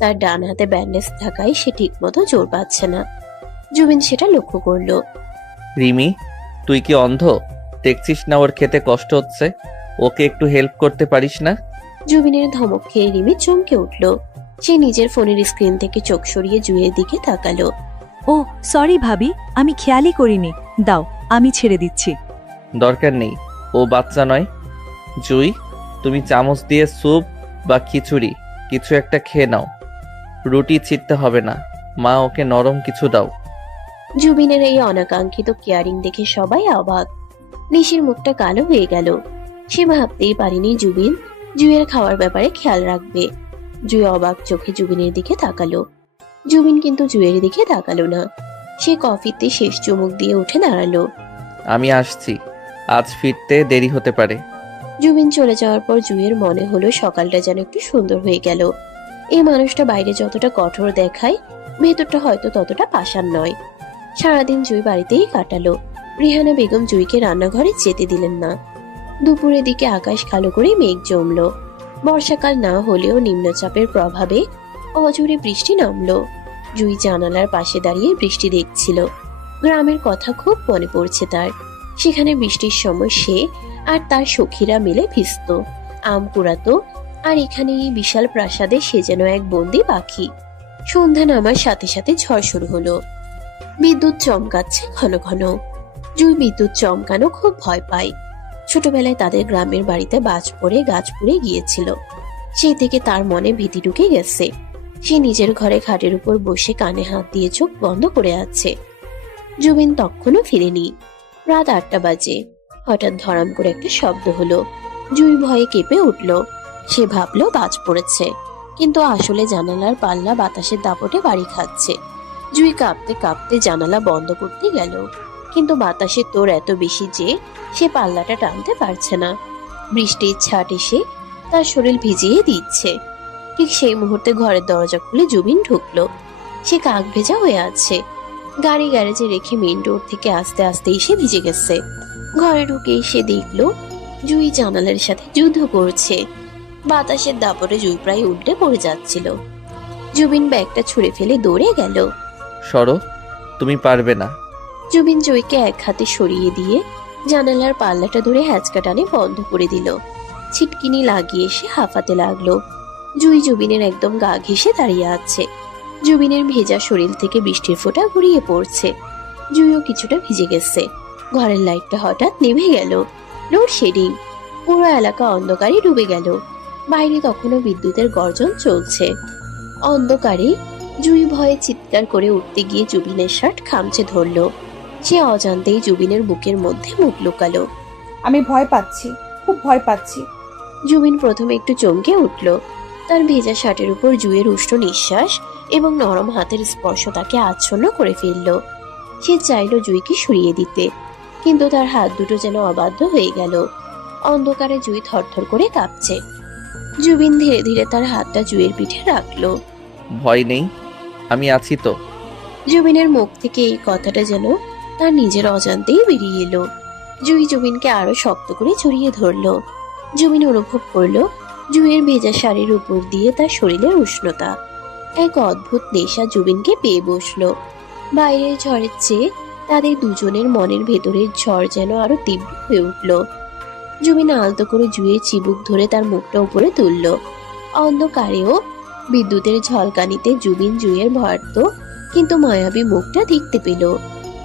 তার ডান হাতে ব্যান্ডেজ থাকায় সে ঠিক মতো জোর পাচ্ছে না। জুবিন সেটা লক্ষ্য করলো। রিমি, তুই কি অন্ধ? দেখছিস না ওর খেতে কষ্ট হচ্ছে? ওকে একটু হেল্প করতে পারিস না? জুবিনের ধমক খেয়ে রিমি চমকে উঠল। সে নিজের ফোনের স্ক্রিন থেকে চোখ সরিয়ে জুইয়ের দিকে তাকালো। ও সরি ভাবি, আমি খেয়ালই করিনি। দাও, আমি ছেড়ে দিচ্ছি। দরকার নেই, ও বাচ্চা নয়। জুই, তুমি চামচ দিয়ে স্যুপ বা খিচুড়ি কিছু একটা খেয়ে নাও। রুটি ছিঁড়তে হবে না, মা ওকে নরম কিছু দাও। জুবিনের এই অনাকাঙ্ক্ষিত কেয়ারিং দেখে সবাই অবাক। নিশির মুখটা কালো হয়ে গেল। সে ভাবতেই পারেনি জুবিন জুইয়ের খাওয়ার ব্যাপারে খেয়াল রাখবে। জুই অবাক চোখে জুবিনের দিকে তাকালো। জুবিন কিন্তু জুইয়ের দিকে তাকালো না। সে কফিতে শেষ চুমুক দিয়ে উঠে দাঁড়ালো। আমি আসছি, আজ ফিরতে দেরি হতে পারে। জুবিন চলে যাওয়ার পর জুইয়ের মনে হলো সকালটা যেন একটু সুন্দর হয়ে গেল। এই মানুষটা বাইরে যতটা কঠোর দেখায়, ভেতরটা হয়তো ততটা পাষাণ নয়। সারাদিন জুই বাড়িতেই কাটালো। রিহানা বেগম জুইকে রান্নাঘরে যেতে দিলেন না। দুপুরের দিকে আকাশ কালো করে মেঘ জমলো। বর্ষাকাল না হলেও নিম্নচাপের প্রভাবে অজোরে বৃষ্টি নামলো। জুই জানালার পাশে দাঁড়িয়ে বৃষ্টি দেখছিল। গ্রামের কথা খুব মনে পড়ছে তার। সেখানে বৃষ্টির সময় সে আর তার সখীরা মিলে ভিজত, আম কুড়াতো। আর এখানে এই বিশাল প্রাসাদে সে যেন এক বন্দি পাখি। সন্ধ্যা নামার সাথে সাথে ঝড় শুরু হলো। বিদ্যুৎ চমকাচ্ছে ঘন ঘন। জুই বিদ্যুৎ চমকানো খুব ভয় পায়। ছোটবেলায় তাদের গ্রামের বাড়িতে বাজ পড়ে গাছ পুড়ে গিয়েছিল। সেই থেকে তার মনে ভীতি ঢুকে গেছে। সে নিজের ঘরে খাটের উপর বসে কানে হাত দিয়ে চোখ বন্ধ করে আছে। জুবিন তখনও ফিরেনি। রাত 8টা বাজে। হঠাৎ ধরাম করে একটা শব্দ হলো। জুই ভয়ে কেঁপে উঠল। সে ভাবলো বাজ পড়েছে, কিন্তু আসলে জানালার পাল্লা বাতাসের দাপটে বাড়ি খাচ্ছে। জুই কাঁপতে কাঁপতে জানালা বন্ধ করতে গেল, কিন্তু বাতাসের তোর এত বেশি যে সে পাল্লাটা টানতে পারছে না। বৃষ্টির ছাট এসে তার শরীর ভিজিয়ে দিচ্ছে। ঠিক সেই মুহূর্তে ঘরের দরজা খুলে জুবিন ঢুকলো। সে কাক ভেজা হয়ে আছে। গাড়ি গ্যারেজে রেখে মেইন রোড থেকে আস্তে আস্তে এসে ভিজে গেছে। ঘরে ঢুকে এসে দেখলো জুই জানালার সাথে যুদ্ধ করছে। বাতাসের দাপটে জুই প্রায় উল্টে পড়ে যাচ্ছিল। জুবিন ব্যাগটা ছুঁড়ে ফেলে দৌড়ে গেল। সরো, তুমি পারবে না। জুবিন জুইকে এক হাতে সরিয়ে দিয়ে জানালার পাল্লাটা ধরে হ্যাচকা টানে বন্ধ করে দিল। ছিটকিনি লাগিয়ে সে হাঁফাতে লাগলো। জুই জুবিনের একদম গা ঘেঁষে দাঁড়িয়ে আছে। জুবিনের ভেজা শরীর থেকে বৃষ্টির ফোঁটা গড়িয়ে পড়ছে। জুইও কিছুটা ভিজে গেছে। ঘরের লাইটটা হঠাৎ নেমে গেল। লোডশেডিং। পুরো এলাকা অন্ধকারে ডুবে গেল। বাইরে তখনও বিদ্যুতের গর্জন চলছে। অন্ধকারে জুই ভয়ে চিৎকার করে উঠতে গিয়ে জুবিনের শার্ট খামচে ধরল। সে অজান্তেই জুবিনের বুকের মধ্যে মুখ লুকালো। আমি ভয় পাচ্ছি, খুব ভয় পাচ্ছি। জুবিন প্রথমে একটু চমকে উঠল। তার ভেজা শার্টের উপর জুইয়ের উষ্ণ নিঃশ্বাস এবং নরম হাতের স্পর্শ তাকে আচ্ছন্ন করে ফেলল। সে চাইল জুইকে সরিয়ে দিতে, কিন্তু তার হাত দুটো যেন অবাধ্য হয়ে গেল। অন্ধকারে জুই থরথর করে কাঁপছে। জুবিন ধীরে ধীরে তার হাতটা জুইয়ের পিঠে রাখলো। ভয় নেই, আমি আছি তো। জুবিনের মুখ থেকে এই কথাটা যেন তার নিজের অজান্তেই বেরিয়ে এলো। জুই জুবিনকে আরো শক্ত করে জড়িয়ে ধরলো। জুবিন অনুভব করলো জুইয়ের ভেজা শাড়ির উপর দিয়ে তার শরীরের উষ্ণতা। এক অদ্ভুত নেশা জুবিনকে পেয়ে বসলো। বাইরের ঝড়ের চেয়ে তাদের দুজনের মনের ভেতরের ঝড় যেন আরো তীব্র হয়ে উঠল। জুবিন আলতো করে জুইয়ের চিবুক ধরে তার মুখটা উপরে তুলল। অন্ধকারেও বিদ্যুতের ঝলকানিতে জুবিন জুইয়ের ভয়ার্ত কিন্তু মায়াবী মুখটা দেখতে পেল।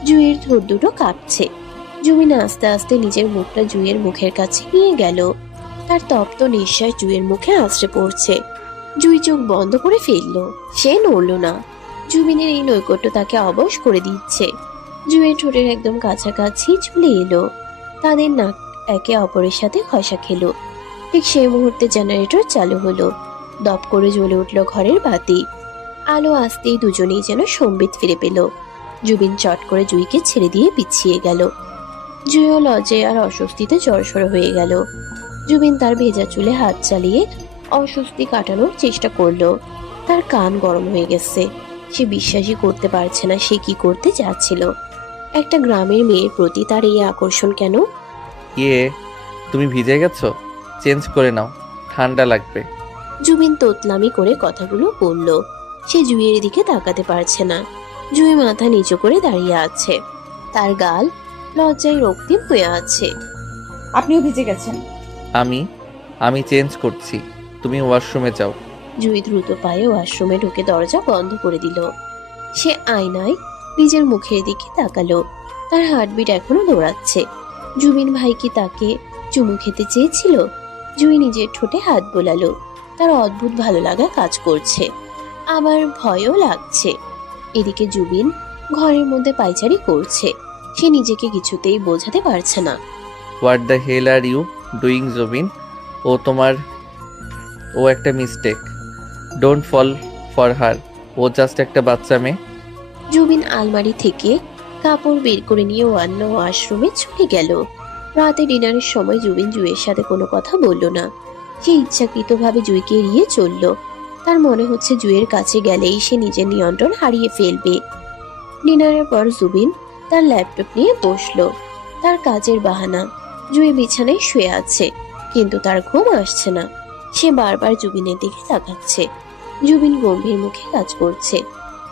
জুইয়ের ঠোঁট দুটো কাঁপছে। জুবিন আস্তে আস্তে নিজের মুখটা জুইয়ের মুখের কাছে নিয়ে গেল। তার তপ্ত নিঃশ্বাস জুইয়ের মুখে আছড়ে পড়ছে। জুই চোখ বন্ধ করে ফেলল। সে নড়ল না। জুবিনের এই নৈকট্য তাকে অবশ করে দিচ্ছে। জুইয়ের ঠোঁটের একদম কাছাকাছি চলে এলো। তাদের নাক একে অপরের সাথে ঘষা খেলো। ঠিক সেই মুহূর্তে জেনারেটর চালু হলো। দপ করে জ্বলে উঠল ঘরের বাতি। আলো আসতেই দুজনেই যেন সম্বিত ফিরে পেল। জুবিন চট করে জুইকে ছেড়ে দিয়ে পিছিয়ে গেল। জুইও লজ্জায় আর অস্বস্তিতে জড়সড় হয়ে গেল। জুবিন তার ভেজা চুলে হাত চালিয়ে অস্বস্তি কাটানোর চেষ্টা করলো। তার কান গরম হয়ে গেছে। সে বিশ্বাসই করতে পারছে না সে কি করতে যাচ্ছিল। একটা গ্রামের মেয়ের প্রতি তার এই আকর্ষণ কেন? ইয়ে, তুমি ভিজে গেছো? চেঞ্জ করে নাও, ঠান্ডা লাগবে। জুবিন তোতলামি করে কথাগুলো বলল। সে জুইয়ের দিকে তাকাতে পারছে না। জুই মাথা নিচু করে দাঁড়িয়ে আছে। তার গাল লজ্জায় রক্তিম হয়ে আছে। আপনিও ভিজে গেছেন। আমি চেঞ্জ করছি, তুমি ওয়াশরুমে যাও। জুই দ্রুত পায়ে ওয়াশরুমে ঢুকে দরজা বন্ধ করে দিল। সে আয়নায় নিজের মুখের দিকে তাকালো। তার হার্টবিট এখনো দৌড়াচ্ছে। জুবিন ভাই কি তাকে চুমু খেতে চেয়েছিল? জুই নিজের ঠোঁটে হাত বোলালো। তার অদ্ভুত ভালো লাগা কাজ করছে, আবার ভয়ও লাগছে। এদিকে জুবিন ঘরের মধ্যে পায়চারি করছে। সে নিজেকে কিছুতেই বোঝাতে পারছে না। What the hell are you doing Jubin? ও একটা mistake. Don't fall for her. ও জাস্ট একটা বাচ্চা মেয়ে। জুবিন আলমারি থেকে কাপড় বের করে নিয়ে অন্য ওয়াশরুমে চলে গেল। রাতে ডিনারের সময় জুবিন জুইয়ের সাথে কোনো কথা বলল না। সে ইচ্ছাকৃতভাবে জুইকে এড়িয়ে চলল। তার মনে হচ্ছে জুইয়ের কাছে গেলেই সে নিজের নিয়ন্ত্রণ হারিয়ে ফেলবে। ডিনারের পর জুবিন তার ল্যাপটপ নিয়ে বসলো। তার কাজের বাহানা। জুই বিছানায় শুয়ে আছে, কিন্তু তার ঘুম আসছে না। সে বারবার জুবিনের দিকে তাকাচ্ছে। জুবিন গম্ভীর মুখে কাজ করছে।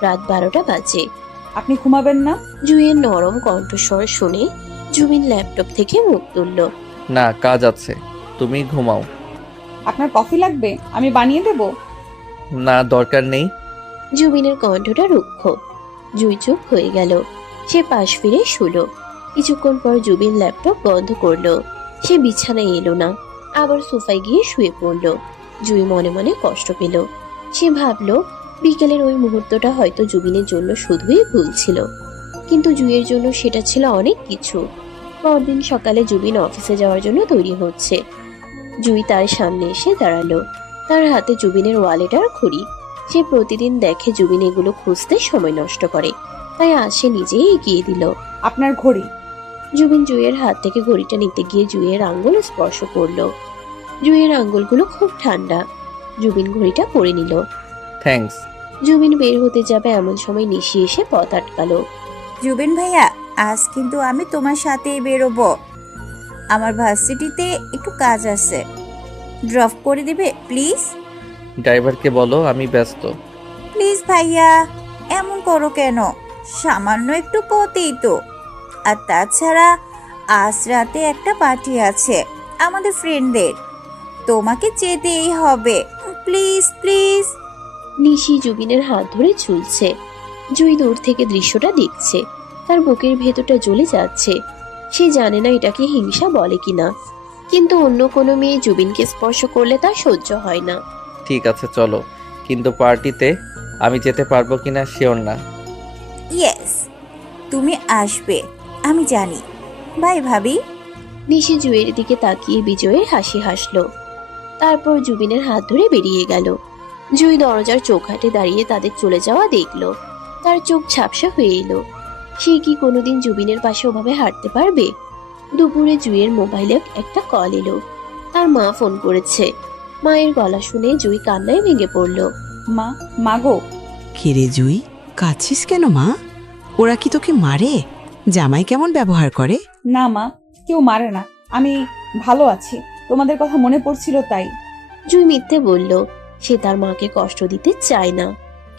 রাত 12টা বাজে। আপনি ঘুমাবেন না? জুইয়ের নরম কণ্ঠস্বর শুনে জুবিন ল্যাপটপ থেকে মুখ তুলল। না, কাজ আছে, তুমি ঘুমাও। আপনার কফি লাগবে? আমি বানিয়ে দেব। না, দরকার নেই। জুবিনের কণ্ঠটা রুক্ষ। জুই চুপ হয়ে গেল। সে পাশ ফিরে শুলো। কিছুক্ষণ পর জুবিন ল্যাপটপ বন্ধ করলো। সে বিছানায় এলো না, আবার সোফায় গিয়ে শুয়ে পড়লো। জুই মনে মনে কষ্ট পেল। সে ভাবলো বিকেলের ওই মুহূর্তটা হয়তো জুবিনের জন্য শুধুই ভুল ছিল, কিন্তু জুইয়ের জন্য সেটা ছিল অনেক কিছু। পরদিন সকালে জুবিন অফিসে যাওয়ার জন্য তৈরি হচ্ছে। জুই তার সামনে এসে দাঁড়ালো। তার হাতে জুবিনের ওয়ালেট আর ঘড়ি। সে প্রতিদিন দেখে জুবিন এগুলো খুঁজতে সময় নষ্ট করে, তাই আজ সে নিজেই এগিয়ে দিল। আপনার ঘড়ি। জুবিন জুইয়ের হাত থেকে ঘড়িটা নিতে গিয়ে জুইয়ের আঙ্গুল স্পর্শ করলো। জুইয়ের আঙ্গুলগুলো খুব ঠান্ডা। জুবিন ঘড়িটা পরে নিল। থ্যাঙ্কস। জুবিন বের হতে যাবে এমন সময় নিশি এসে পথ আটকালো। জুবিন ভাইয়া, আজ কিন্তু আমি তোমার সাথেই বেরোবো। আমার ভার্সিটিতে একটু কাজ আছে, ড্রপ করে দিবে প্লিজ? ড্রাইভারকে বলো আমি ব্যস্ত। প্লিজ ভাইয়া, এমন করো কেন? সামান্য একটু পথেই তো। আর তাছাড়া আজ রাতে একটা পার্টি আছে আমাদের ফ্রেন্ডদের, তোমাকে যেতেই হবে। Please please. নিশি জুবিনের হাত ধরে ঝুলছে। জুই দূর থেকে দৃশ্যটা দেখছে। তার বুকের ভেতরটা জ্বলে যাচ্ছে। সে জানে না এটাকে হিংসা বলে কিনা, কিন্তু অন্য কোনো মেয়ে জুবিনকে স্পর্শ করলে তার সহ্য হয় না। ঠিক আছে চলো, কিন্তু পার্টিতে আমি যেতে পারবো কিনা শিওর না। ইয়েস, তুমি আসবে আমি জানি। বাই ভাবি। নিশি জুঁইয়ের দিকে তাকিয়ে বিজয়ের হাসি হাসলো। তারপর জুবিনের হাত ধরে বেরিয়ে গেল। জুঁই দরজার চৌকাঠে দাঁড়িয়ে তাদের চলে যাওয়া দেখলো। তার চোখ ঝাপসা হয়ে এলো। সে কি কোনোদিন জুবিনের পাশে ওভাবে হাঁটতে পারবে? দুপুরে জুঁইয়ের মোবাইলে একটা কল এলো। তার মা ফোন করেছে। মায়ের গলা শুনে জুঁই কান্নায় ভেঙে পড়ল। মা, মাগো। কিরে জুই, কাঁদছিস কেন মা? ওরা কি তোকে মারে? জামাই কেমন ব্যবহার করে? না মা, কেউ মারে না, আমি ভালো আছি। তোমাদের কথা মনে পড়ছিল তাই। জুঁই মিথ্যে বলল। সে তার মাকে কষ্ট দিতে চায় না,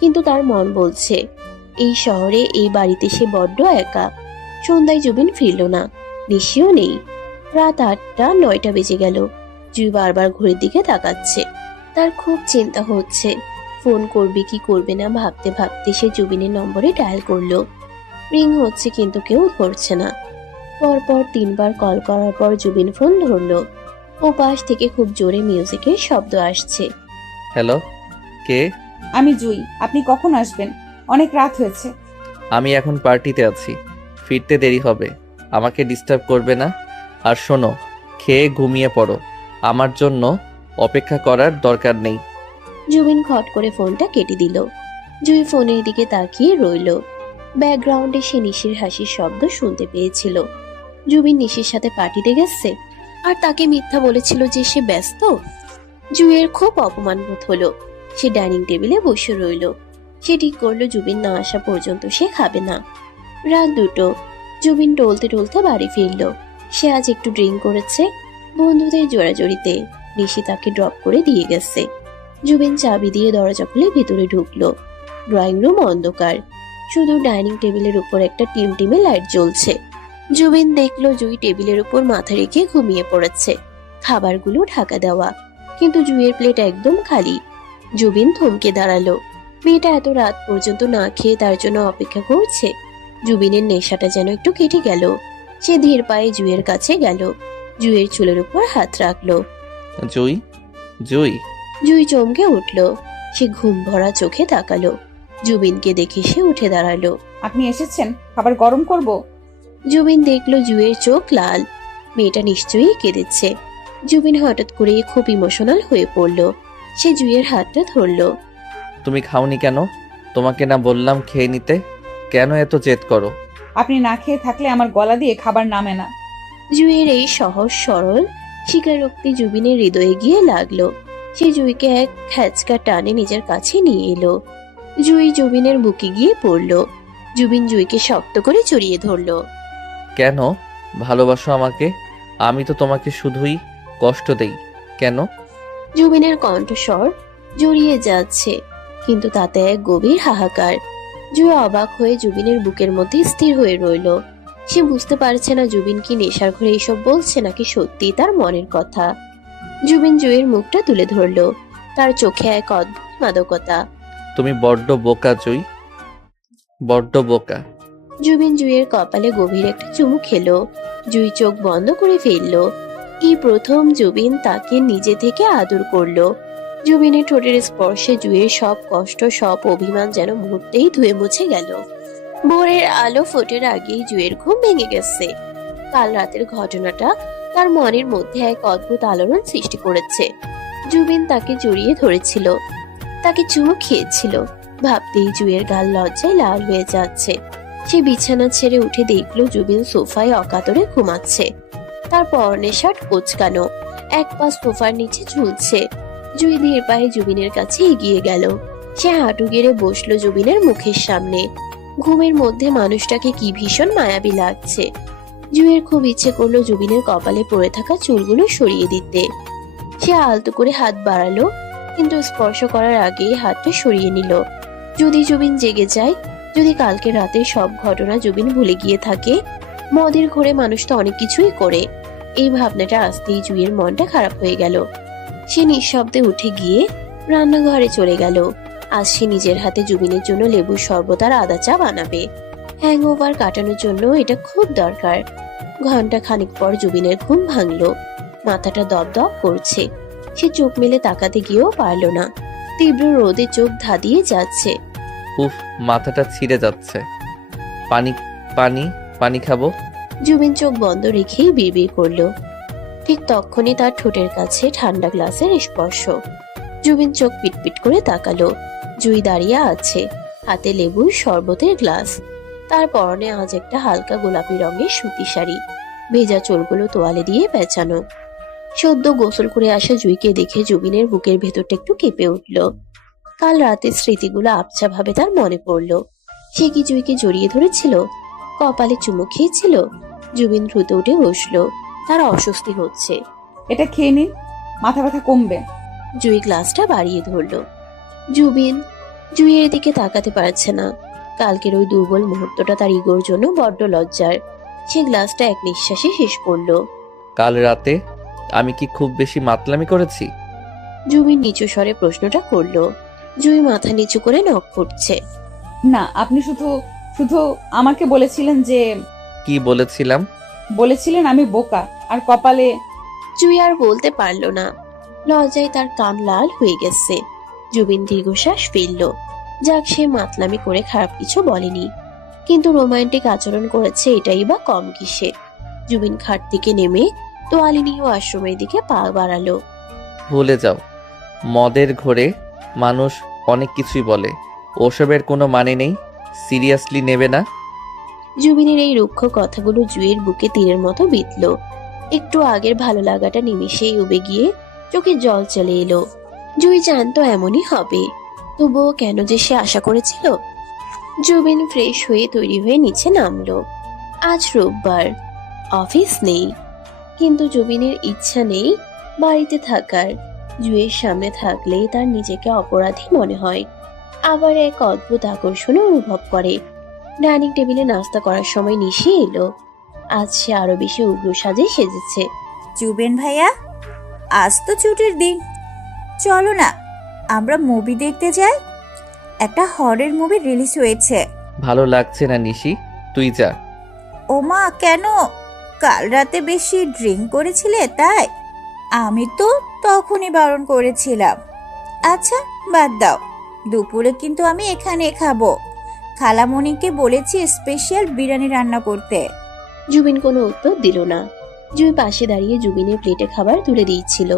কিন্তু তার মন বলছে এই শহরে, এই বাড়িতে সে বড্ড একা। সন্ধ্যায় জুবিন ফিরল না, নিশিও নেই। রাত 8টা-9টা বেজে গেল। জুঁই বারবার ঘড়ির দিকে তাকাচ্ছে। তার খুব চিন্তা হচ্ছে। ফোন করবে কি করবে না ভাবতে ভাবতে সে জুবিনের নম্বরে ডায়াল করলো। রিং হচ্ছে কিন্তু কেউ ধরছে না। পরপর 3বার কল করার পর জুবিন ফোন ধরলো। ও পাশ থেকে খুব জোরে মিউজিকের শব্দ আসছে। হ্যালো, কে? আমি জুই, আপনি কখন আসবেন? অনেক রাত হয়েছে। আমি এখন পার্টিতে আছি, ফিরতে দেরি হবে, আমাকে ডিস্টার্ব করবে না। আর শোনো, খেয়ে ঘুমিয়ে পড়ো, আমার জন্য অপেক্ষা করার দরকার নেই। জুবিন খট করে ফোনটা কেটে দিল। জুই ফোনের দিকে তাকিয়ে রইল। ব্যাকগ্রাউন্ডে সে নিশির হাসির শব্দ শুনতে পেয়েছিল। জুবিন নিশির সাথে পার্টিতে গেছে, আর তাকে মিথ্যা বলেছিল যে সে ব্যস্ত। জুইয়ের খুব অপমান বোধ হলো। সে ডাইনিং টেবিলে বসে রইল। সে ঠিক করলো জুবিন না আসা পর্যন্ত সে খাবে না। রাত 2টো। জুবিন টলতে টলতে বাড়ি ফিরল। সে আজ একটু ড্রিঙ্ক করেছে। বন্ধুদের জোড়াজড়িতে নিশি তাকে ড্রপ করে দিয়ে গেছে। জুবিন চাবি দিয়ে দরজা খুলে ভিতরে ঢুকলো। ড্রয়িং রুম অন্ধকার, শুধু ডাইনিং টেবিলের উপর একটা টিমটিমে লাইট জ্বলছে। জুবিন দেখলো জুই টেবিলের উপর মাথা রেখে ঘুমিয়ে পড়েছে। খাবারগুলো ঢাকা দেওয়া, কিন্তু জুইয়ের প্লেট একদম খালি। জুবিন থমকে দাঁড়ালো। মেয়েটা এত রাত পর্যন্ত না খেয়ে তার জন্য অপেক্ষা করছে। জুবিনের নেশাটা যেন একটু কেটে গেল। সে ধীর পায়ে জুইয়ের কাছে গেল। জুইয়ের চুলের উপর হাত রাখলো। জুই, জুই। জুই চমকে উঠল। সে ঘুম ভরা চোখে তাকালো। জুবিনকে দেখে সে উঠে দাঁড়ালো। আপনি এসেছেন, খাবার গরম করব? জুবিন দেখলো জুইয়ের চোখ লাল। মেয়েটা নিশ্চয়ই কেঁদেছে। জুবিন হঠাৎ করে খুব ইমোশনাল হয়ে পড়ল। সে জুইয়ের হাতটা ধরলো। তুমি খাওনি কেন? তোমাকে না বললাম খেয়ে নিতে? কেন এত জেদ করো? আপনি না খেয়ে থাকলে আমার গলা দিয়ে খাবার নামে না। জুইয়ের এই সহজ সরল স্বীকারোক্তি জুবিনের হৃদয়ে গিয়ে লাগলো। সে জুইকে এক খ্যাচকা টানে নিজের কাছে নিয়ে এলো। জুই জুবিনের বুকে গিয়ে পড়লো। জুবিন জুইকে শক্ত করে জড়িয়ে ধরলো। কেন ভালোবাসো আমাকে? আমি তো তোমাকে শুধুই কষ্ট দেই। কেন? জুবিনের কণ্ঠস্বর জড়িয়ে যাচ্ছে, কিন্তু তাতে এক গভীর হাহাকার। জুই অবাক হয়ে জুবিনের বুকের মধ্যে স্থির হয়ে রইল। সে বুঝতে পারছে না জুবিন কি নেশার ঘরে এইসব বলছে নাকি সত্যি তার মনের কথা। জুবিন জুইয়ের মুখটা তুলে ধরলো। তার চোখে এক অদ্ভুত মাদকতা। তুমি বড্ড বোকা জুই, বড্ড বোকা। জুবিন জুইয়ের কপালে গভীর একটা চুমু খেলো। জুই চোখ বন্ধ করে ফেললো। এই প্রথম জুবিন তাকে নিজে থেকে আদর করলো। জুবিনের ঠোঁটের স্পর্শে জুইয়ের সব কষ্ট, সব অভিমান যেন মুহূর্তেই ধুয়ে মুছে গেল। ভোরের আলো ফোটের আগেই জুইয়ের ঘুম ভেঙে গেছে। কাল রাতের ঘটনাটা তার মনের মধ্যে এক অদ্ভুত আলোড়ন সৃষ্টি করেছে। জুবিন তাকে জড়িয়ে ধরেছিল, তাকে চুমু খেয়েছিল। ভাবতেই জুইয়ের গাল লজ্জায় লাল হয়ে যাচ্ছে। সে বিছানা ছেড়ে উঠে দেখলো জুবিন সোফায় অকাতরে ঘুমাচ্ছে। তার পরনে শার্ট কোঁচকানো, এক পা সোফার নিচে ঝুলছে। জুই ধীর পায়ে জুবিনের কাছে এগিয়ে গেল। সে হাঁটু গেড়ে বসলো জুবিনের মুখের সামনে। ঘুমের মধ্যে মানুষটাকে কি ভীষণ মায়াবী লাগছে। জুইয়ের খুব ইচ্ছে করলো জুবিনের কপালে পড়ে থাকা চুলগুলো সরিয়ে দিতে। সে আলতো করে হাত বাড়ালো, কিন্তু স্পর্শ করার আগেই হাতটা সরিয়ে নিল। যদি জুবিন জেগে যায়, যদি কালকে রাতের সব ঘটনা জুবিন ভুলে গিয়ে থাকে। মদের ঘরে মানুষ তো অনেক কিছুই করে। এই ভাবনাটা আসতেই জুইয়ের মনটা খারাপ হয়ে গেল। সে নিঃশব্দে উঠে গিয়ে রান্নাঘরে চলে গেল। আজ সে নিজের হাতে জুবিনের জন্য লেবুর শরবত আর আদা চা বানাবে। হ্যাংওভার কাটানোর জন্য এটা খুব দরকার। ঘন্টা খানিক পর জুবিনের ঘুম ভাঙলো। মাথাটা দপদপ করছে। সে চোখ মেলে তাকাতে গিয়েও পারল না। তীব্র রোদে চোখ ধাঁধিয়ে যাচ্ছে। উফ, মাথাটা ছিঁড়ে যাচ্ছে। পানি পানি পানি খাবো। জুবিন চোখ বন্ধ রেখেই বিড়বিড় করলো। ঠিক তখনই তার ঠোঁটের কাছে ঠান্ডা গ্লাসের স্পর্শ। জুবিন চোখ পিটপিট করে তাকালো। জুই দাঁড়িয়ে আছে, হাতে লেবুর শরবতের গ্লাস। তার পরনে আজ একটা হালকা গোলাপি রঙের সুতি শাড়ি, ভেজা চুলগুলো তোয়ালে দিয়ে পেঁচানো। সদ্য গোসল করে আসা জুইকে দেখে জুবিনের বুকের ভেতরটা একটু কেঁপে উঠল। কাল রাতের স্মৃতিগুলো আবছা ভাবে তার মনে পড়ল। সে কি জুইকে জড়িয়ে ধরেছিল, কপালে চুমু খেয়েছিল? জুবিন দ্রুত উঠে বসলো। তার অস্বস্তি হচ্ছে। এটা খেয়ে নিন, মাথা ব্যথা কমবে। জুই গ্লাসটা বাড়িয়ে ধরলো। জুবিন জুইয়ের দিকে তাকাতে পারছে না। কালকের ওই দুর্বল মুহূর্তটা তার ইগোর জন্য বড্ড লজ্জার। সে গ্লাসটা এক নিঃশ্বাসে শেষ করলো। কাল রাতে আমি কি খুব বেশি মাতলামি করেছি? জুবিন নিচু স্বরে প্রশ্নটা করলো। জুই মাথা নিচু করে নখ করছে। না, আপনি শুধু শুধু আমাকে বলেছিলেন যে কি বলেছিলাম? বলেছিলেন আমি বোকা আর কপালে। জুই আর বলতে পারলো না। লজ্জায় তার কান লাল হয়ে গেছে। জুবিন দীর্ঘশ্বাস ফেলল। যাক, সে মাতলামি করে খারাপ কিছু বলেনি, কিন্তু রোমান্টিক আচরণ করেছে এটাই বা কম কিসে। জুবিন খাট থেকে নেমে তোয়ালে নিয়ে আশ্রমের দিকে পা বাড়ালো। ভুলে যাও, মদের ঘোরে মানুষ অনেক কিছুই বলে, ওসবের কোনো মানে নেই। সিরিয়াসলি নেবে না। জুবিনের এই রুক্ষ কথাগুলো জুইয়ের বুকে তীরের মতো বিঁধল। একটু আগের ভালো লাগাটা নিমিষেই উবে গিয়ে চোখে জল চলে এলো। জুই জানতো এমনই হবে, তবুও কেন যে সে আশা করেছিল। জুবিন ফ্রেশ হয়ে তৈরি হয়ে নিচে নামলো। আজ রোববার, অফিস নেই, কিন্তু জুবিনের ইচ্ছা নেই বাড়িতে থাকার। জুইয়ের সামনে থাকলেই তার নিজেকে অপরাধী মনে হয়। আবার এক অদ্ভুত আকর্ষণ অনুভব করে। ডাইনিং টেবিলে নাস্তা করার সময় নিশি এলো। আজ সে আরো বেশি উগ্র সাজে সেজেছে। জুবেন ভাইয়া, আজ তো ছুটির দিন, চলো না আমরা মুভি দেখতে যাই। একটা হরর মুভি রিলিজ হয়েছে। ভালো লাগছে না নিশি, তুই যা। ওমা, কেন? কাল রাতে বেশি ড্রিঙ্ক করেছিলে তাই? আমি তো তখনই বারণ করেছিলাম। আচ্ছা বাদ দাও, দুপুরে কিন্তু আমি এখানে খাবো। খালামণিকে বলেছি স্পেশাল বিরিয়ানি রান্না করতে। জুবিন কোনো উত্তর দিল না। জুই পাশে দাঁড়িয়ে জুবিনের প্লেটে খাবার তুলে দিচ্ছিল।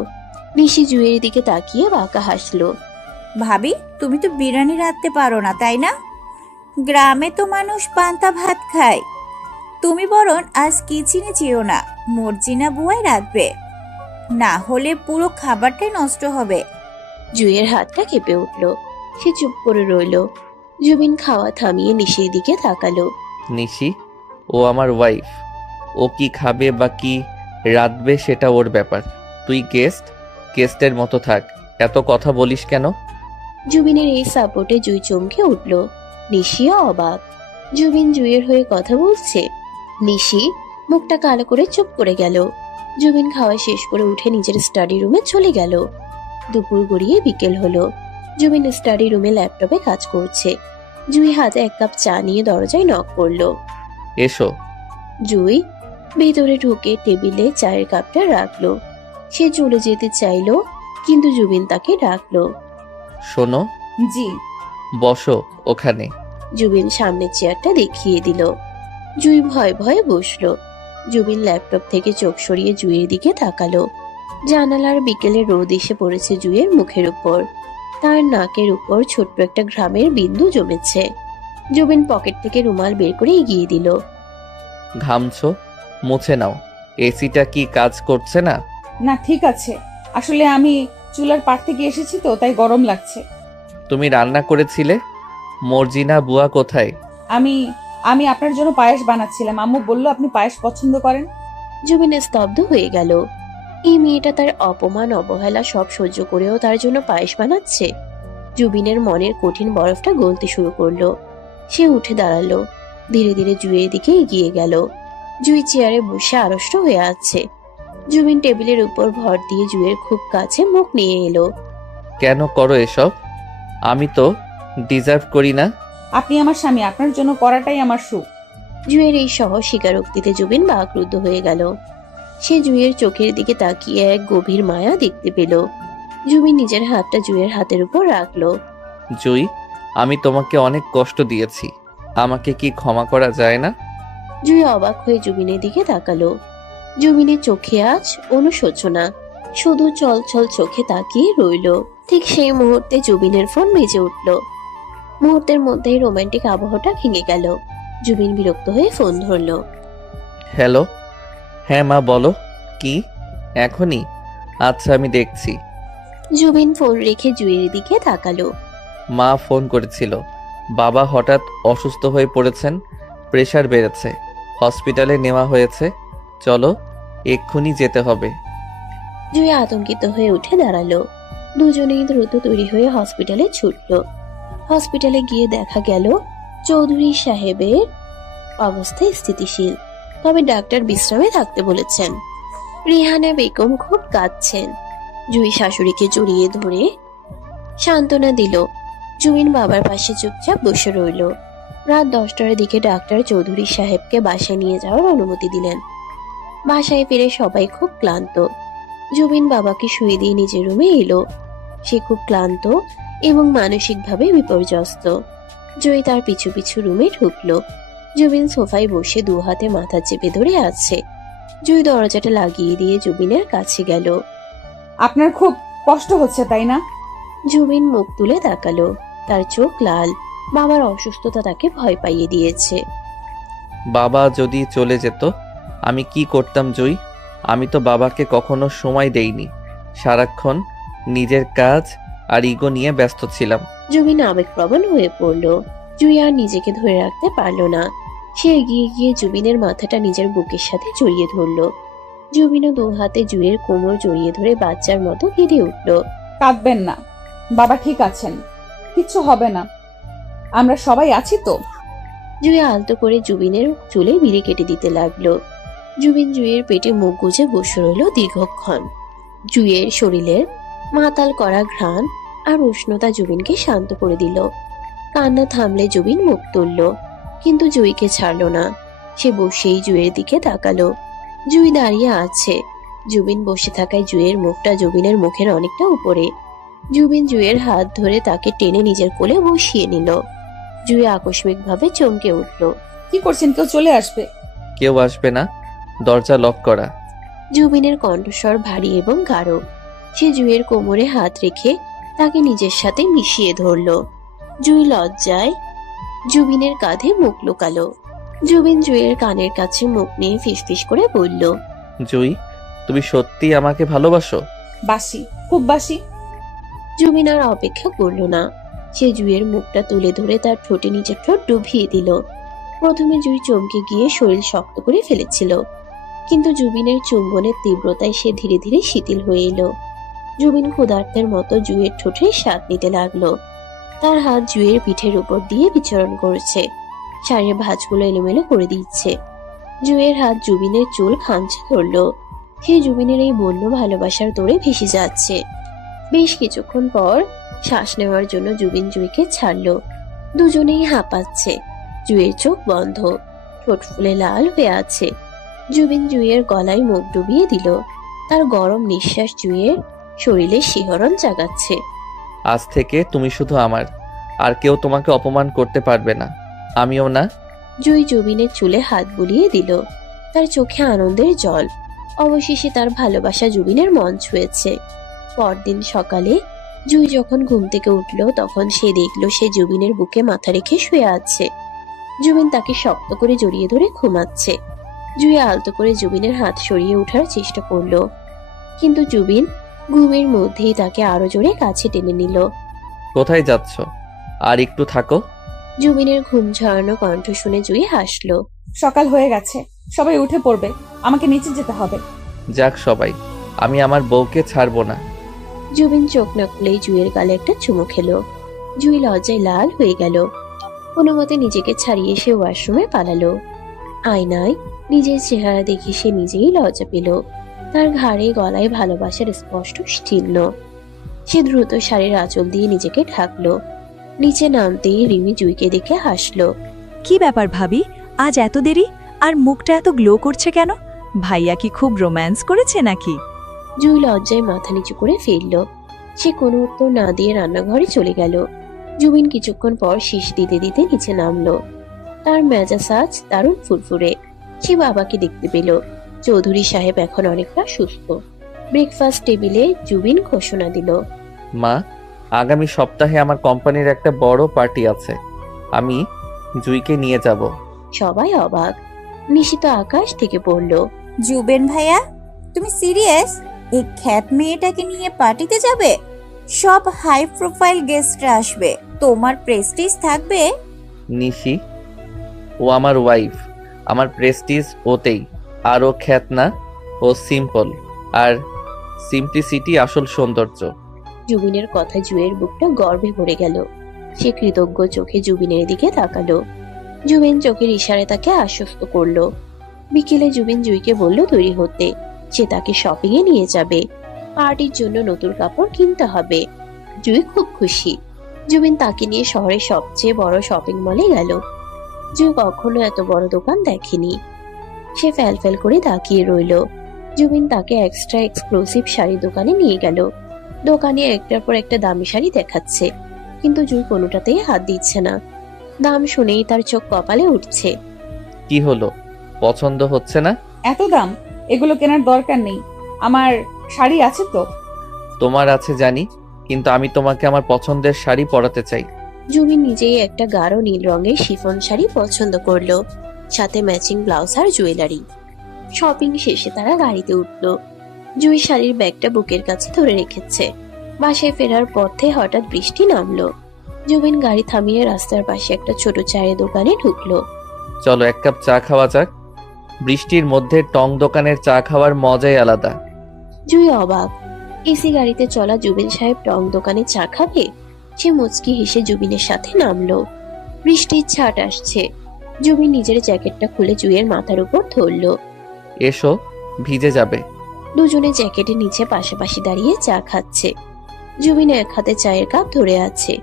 নিশি জুইয়ের দিকে তাকিয়ে বাঁকা হাসলো। ভাবি, তুমি তো বিরিয়ানি রাঁধতে পারো না তাই না? গ্রামে তো মানুষ পান্তা ভাত খায়। তুমি বরং আজ কিচেনে যেও না, মর্জিনা বুয়াই রাঁধবে, না হলে পুরো খাবারটাই নষ্ট হবে। জুইয়ের হাতটা কেঁপে উঠল। সে চুপ করে রইল। জুবিন খাওয়া থামিয়ে নিশির দিকে তাকালো। নিশি, ও আমার ওয়াইফ। ও কি খাবে বা কি রাঁধবে সেটা ওর ব্যাপার। তুই গেস্টের মতো থাক। এত কথা বলিস কেন? জুবিনের এই সাপোর্টে জুই চমকে উঠল। নিশিও অবাক। জুবিন জুইয়ের হয়ে কথা বলছে। নিশি মুখটা কালো করে চুপ করে গেল। জুবিন খাওয়া শেষ করে উঠে নিজের স্টাডি রুমে চলে গেল। দুপুর গড়িয়ে বিকেল হলো। জুবিন স্টাডি রুমে ল্যাপটপে কাজ করছে। জুই হাতে এক কাপ চা নিয়ে দরজায় নক করলো। এসো। জুই ভেতরে ঢুকে টেবিলে চায়ের কাপটা রাখলো। সে চলে যেতে চাইলো, কিন্তু জুবিন তাকে ডাকলো। শোনো। জি। বসো ওখানে। জুবিন সামনের চেয়ারটা দেখিয়ে দিল। জুই ভয়ে ভয়ে বসলো। জুবিন ল্যাপটপ থেকে চোখ সরিয়ে জুইয়ের দিকে তাকালো। জানালার বিকেলে রোদ এসে পড়েছে জুইয়ের মুখের উপর। তার নাকের উপর ছোট্ট একটা ঘামের বিন্দু জমেছে। জুবিন পকেট থেকে রুমাল বের করে এগিয়ে দিল। ঘামছো, মুছে নাও। এসিটা কি কাজ করছে না? না, ঠিক আছে। আসলে আমি চুলার পাড় থেকে এসেছি তো, তাই গরম লাগছে। তুমি রান্না করেছিলে? মর্জিনা বুয়া কোথায়? আমি আপনার জন্য পায়েস বানাচ্ছিলাম। আম্মু বলল আপনি পায়েস পছন্দ করেন। জুবিন স্তব্ধ হয়ে গেল। এই মেয়েটা তার অপমান অবহেলা সব সহ্য করেও তার জন্য পায়েস বানাচ্ছে। জুবিনের মনের কঠিন বরফটা গলতে শুরু করলো। সে উঠে দাঁড়ালো। ধীরে ধীরে জুইয়ের দিকে এগিয়ে গেল। জুই চেয়ারে বসে আড়ষ্ট হয়ে আছে। জুবিন টেবিলের উপর ভর দিয়ে জুইয়ের খুব কাছে মুখ নিয়ে এলো। কেন করো এসব? আমি তো ডিজার্ভ করি না। আপনি আমার স্বামী, আপনার জন্য করাটাই আমার সুখ। জুঁইয়ের এই সহজ স্বীকারোক্তিতে জুবিন বাকরুদ্ধ হয়ে গেল। সে জুঁইয়ের চোখের দিকে তাকিয়ে এক গভীর মায়া দেখতে পেল। জুবিন নিজের হাতটা জুঁইয়ের হাতের উপর রাখলো। জুই, আমি তোমাকে অনেক কষ্ট দিয়েছি, আমাকে কি ক্ষমা করা যায় না? জুঁই অবাক হয়ে জুবিনের দিকে তাকালো। জুবিনের চোখে আজ অনুশোচনা, শুধু চলচল চোখে তাকিয়ে রইল। ঠিক সেই মুহূর্তে জুবিনের ফোন বেজে উঠল। মুহূর্তের মধ্যেই রোমান্টিক আবহাওয়াটা ভেঙে গেল। জুবিন বিরক্ত হয়ে ফোন ধরলো। হ্যালো। হ্যাঁ মা, বলো। কি এখনই? আচ্ছা, আমি দেখছি। জুবিন ফোন রেখে জুঁইয়ের দিকে তাকালো। মা ফোন করেছিল, বাবা হঠাৎ অসুস্থ হয়ে পড়েছেন, প্রেশার বেড়েছে, হসপিটালে নেওয়া হয়েছে, চলো এক্ষুনি যেতে হবে। জুঁই আতঙ্কিত হয়ে উঠে দাঁড়ালো। দুজনেই দ্রুত তৈরি হয়ে হসপিটালে ছুটল। হসপিটালে গিয়ে দেখা গেল চৌধুরী সাহেবের অবস্থা স্থিতিশীল, তবে ডাক্তার বিশ্রামে থাকতে বলেছেন। রিহানা বেগম খুব কাঁদছেন। জুঁই শাশুড়িকে জড়িয়ে ধরে সান্ত্বনা দিল। জুবিন বাবার পাশে চুপচাপ বসে রইল। রাত 10টার দিকে ডাক্তার চৌধুরী সাহেবকে বাসায় নিয়ে যাওয়ার অনুমতি দিলেন। বাসায় ফিরে সবাই খুব ক্লান্ত। জুবিন বাবাকে শুয়ে দিয়ে নিজের রুমে এলো। সে খুব ক্লান্ত এবং মানসিকভাবে বিপর্যস্ত। জয়ী তার পিছু পিছু রুমে ঢুকলো। জুবিন সোফায় বসে দু হাতে মাথা চেপে ধরে আছে। জয়ী দরজাটা লাগিয়ে দিয়ে জুবিনের কাছে গেল। আপনার খুব কষ্ট হচ্ছে তাই না? জুবিন মুখ তুলে তাকালো। তার চোখ লাল। বাবার অসুস্থতা তাকে ভয় পাইয়ে দিয়েছে। বাবা যদি চলে যেত আমি কি করতাম জুই? আমি তো বাবাকে কখনো সময় দেইনি, সারাক্ষণ নিজের কাজ আর ইগো নিয়ে ব্যস্ত ছিলাম। জুবিন আবেগপ্রবণ হয়ে পড়ল। জুই আর নিজেকে ধরে রাখতে পারল না। সে এগিয়ে গিয়ে জুবিনের মাথাটা নিজের বুকের সাথে জড়িয়ে ধরল। জুবিনও দু হাতে জুইয়ের কোমর জড়িয়ে ধরে বাচ্চার মতো কেঁদে উঠল। কাঁদবেন না, বাবা ঠিক আছেন, কিচ্ছু হবে না, আমরা সবাই আছি তো। জুই আলতো করে জুবিনের চুলে বিড়ি কেটে দিতে লাগলো। জুবিন জুইয়ের পেটে মুখ গুজে বসে রইল দীর্ঘক্ষণ। জুইয়ের শরীরের মাতাল করা ঘ্রাণ আর উষ্ণতা জুবিনকে শান্ত করে দিল। কান্না থামলে জুবিন মুখ তুলল, কিন্তু জুইকে ছাড়লো না। সে বসেই জুইয়ের দিকে তাকালো। জুই দাঁড়িয়ে আছে। জুবিন বসে থাকায় জুইয়ের মুখটা জুবিনের মুখের অনেকটা উপরে। জুবিন জুইয়ের হাত ধরে তাকে টেনে নিজের কোলে বসিয়ে নিল। জুই আকস্মিকভাবে চমকে উঠল। কি করছেন? কেউ চলে আসবে। কেউ আসবে না, দরজা লক করা। জুবিনের কণ্ঠস্বর ভারী এবং গাঢ়। সে জুইয়ের কোমরে হাত রেখে তাকে নিজের সাথে মিশিয়ে ধরল। জুই লজ্জায় জুবিনের কাঁধে মুখ লুকালো। জুবিন জুইয়ের কানের কাছে মুখ নিয়ে ফিসফিস করে বলল, জুই, তুমি সত্যি আমাকে ভালোবাসো? বাসি, খুব বাসি। জুবিন আর অপেক্ষা করল না। সে জুইয়ের মুখটা তুলে ধরে তার ঠোঁটে নিজের ঠোঁট ডুবিয়ে দিল। প্রথমে জুই চমকে গিয়ে শরীর শক্ত করে ফেলেছিল, কিন্তু জুবিনের চুম্বনের তীব্রতায় সে ধীরে ধীরে শিথিল হয়ে এলো। জুবিন ক্ষুধার্তের মতো জুইয়ের ঠোঁটে স্বাদ নিতে লাগলো। তার হাত জুইয়ের পিঠের উপর দিয়ে বিচরণ করছে, শাড়ির ভাঁজগুলো এলোমেলো করে দিচ্ছে। জুইয়ের হাত জুবিনের চুল খামচে ধরল। সে জুবিনের এই বন্য ভালোবাসার দৌড়ে ভেসে যাচ্ছে। বেশ কিছুক্ষণ পর শ্বাস নেওয়ার জন্য জুবিন জুইকে ছাড়লো। দুজনেই হাঁপাচ্ছে। জুইয়ের চোখ বন্ধ, ঠোঁট ফুলে লাল হয়ে আছে। জুবিন জুইয়ের গলায় মুখ ডুবিয়ে দিল। তার গরম নিঃশ্বাস জুইয়ের শরীরে শিহরণ জাগাচ্ছে। আজ থেকে তুমি শুধু আমার, আর কেউ তোমাকে অপমান করতে পারবে না, আমিও না। জুই জুবিনের চুলে হাত বুলিয়ে দিল। তার চোখে আনন্দের জল। অবশেষে তার ভালোবাসা জুবিনের মন ছুঁয়েছে। পরদিন সকালে জুই যখন ঘুম থেকে উঠল, তখন সে দেখল সে জুবিনের বুকে মাথা রেখে শুয়ে আছে। জুবিন তাকে শক্ত করে জড়িয়ে ধরে ঘুমাচ্ছে। জুই আলতো করে জুবিনের হাত সরিয়ে ওঠার চেষ্টা করলো, কিন্তু জুবিন ঘুমের মধ্যেই তাকে আরো জোরে কাছে টেনে নিল। কোথায় যাচ্ছ? আর একটু থাকো। জুবিনের ঘুম ঝরানো কণ্ঠ শুনে জুই হাসলো। সকাল হয়ে গেছে, সবাই উঠে পড়বে, আমাকে নিচে যেতে হবে। যাক সবাই, আমি আমার বউকে ছাড়বো না। জুবিন চোখ না খুলেই জুইয়ের গালে একটা চুমু খেলো। জুই লজ্জায় লাল হয়ে গেল। কোনো মতে নিজেকে ছাড়িয়ে সে ওয়াশরুমে পালালো। আয়নায় নিজের চেহারা দেখে সে নিজেই লজ্জা পেল। তার ঘাড়ে গলায় ভালোবাসার স্পষ্ট চিহ্ন। সে দ্রুত শাড়ির আঁচল দিয়ে নিজেকে ঢাকলো। নিচে নামতেই রিমি জুইকে দেখে হাসলো। কি ব্যাপার ভাবি, আজ এত দেরি আর মুখটা এত গ্লো করছে কেন? ভাইয়া কি খুব রোম্যান্স করেছে নাকি? জুই লজ্জায় মাথা নিচু করে ফিরল। সে কোনো উত্তর না দিয়ে রান্নাঘরে চলে গেল। জুবিন কিছুক্ষণ পর শীষ দিতে দিতে নিচে নামলো। তার মেজাজ আজ দারুণ ফুরফুরে। সে বাবাকে দেখতে পেল। চৌধুরী সাহেব এখন অনেকটা সুস্থ। ব্রেকফাস্ট টেবিলে জুবিন ঘোষণা দিল, মা, আগামী সপ্তাহে আমার কোম্পানির একটা বড় পার্টি আছে, আমি জুইকে নিয়ে যাব। সবাই অবাক। নিশিত আকাশ থেকে পড়ল। জুবেন ভাইয়া, তুমি সিরিয়াস? এই খ্যাত মেয়েটাকে নিয়ে পার্টিতে যাবে? সব হাই প্রোফাইল গেস্টরা আসবে, তোমার প্রেস্টিজ থাকবে? নিশি, ও আমার ওয়াইফ, আমার প্রেস্টিজ ওতেই। আর ও খ্যাত না, ও সিম্পল, আর সিম্পলিসিটি আসল সৌন্দর্য। জুবিনের কথায় জুয়ের বুকটা গর্বে ভরে গেল। সে কৃতজ্ঞ চোখে জুবিনের দিকে তাকালো। জুবিন চোখের ইশারায় তাকে আশ্বস্ত করলো। বিকেলে জুবিন জুইকে বলল তৈরি হতে। সে তাকে শপিং এ নিয়ে যাবে। পার্টির জন্য নতুন কাপড় কিনতে হবে। জুই খুব খুশি। জুবিন তাকে নিয়ে শহরের সবচেয়ে বড় শপিং মলে গেল। জুই কখনো এত বড় দোকান দেখেনি। সে ফ্যাল করে তাকিয়ে রইল। জুবিন তাকে এক্সট্রা এক্সক্লুসিভ শাড়ির দোকানে নিয়ে গেল। দোকানে একটার পর একটা দামি শাড়ি দেখাচ্ছে, কিন্তু জুই কোনোটাতেই হাত দিচ্ছে না। দাম শুনেই তার চোখ কপালে উঠছে। কি হলো, পছন্দ হচ্ছে না? এত দাম, এগুলো কেনার দরকার নেই। আমার শাড়ি আছে তো। তোমার আছে জানি, কিন্তু আমি তোমাকে আমার পছন্দের শাড়ি পরাতে চাই। জুবিন নিজেই একটা গাঢ় নীল রঙের শিফন শাড়ি পছন্দ করলো, সাথে ম্যাচিং ব্লাউজ আর জুয়েলারি। শপিং শেষে তারা গাড়িতে উঠলো। জুই শাড়ির ব্যাগটা বুকের কাছে ধরে রেখেছে। বাসায় ফেরার পথে হঠাৎ বৃষ্টি নামলো। জুবিন গাড়ি থামিয়ে রাস্তার পাশে একটা ছোট চায়ের দোকানে ঢুকলো। চলো এক কাপ চা খাওয়া যাক। বৃষ্টির মধ্যে টং দোকানের চা খাওয়ার মজাই আলাদা। জুই অবাক। এসি গাড়িতে চলা জুবিন সাহেব টং দোকানে চা খাবে? সে মুচকি হেসে জুবিনের সাথে নামলো। বৃষ্টির ছাট আসছে। জুবিন নিজের জ্যাকেটটা খুলে জুইয়ের মাথার উপর ধরলো। এসো, ভিজে যাবে। দুজনে জ্যাকেটের নিচে পাশাপাশি দাঁড়িয়ে চা খাচ্ছে। জুবিন এক হাতে চায়ের কাপ ধরে আছে,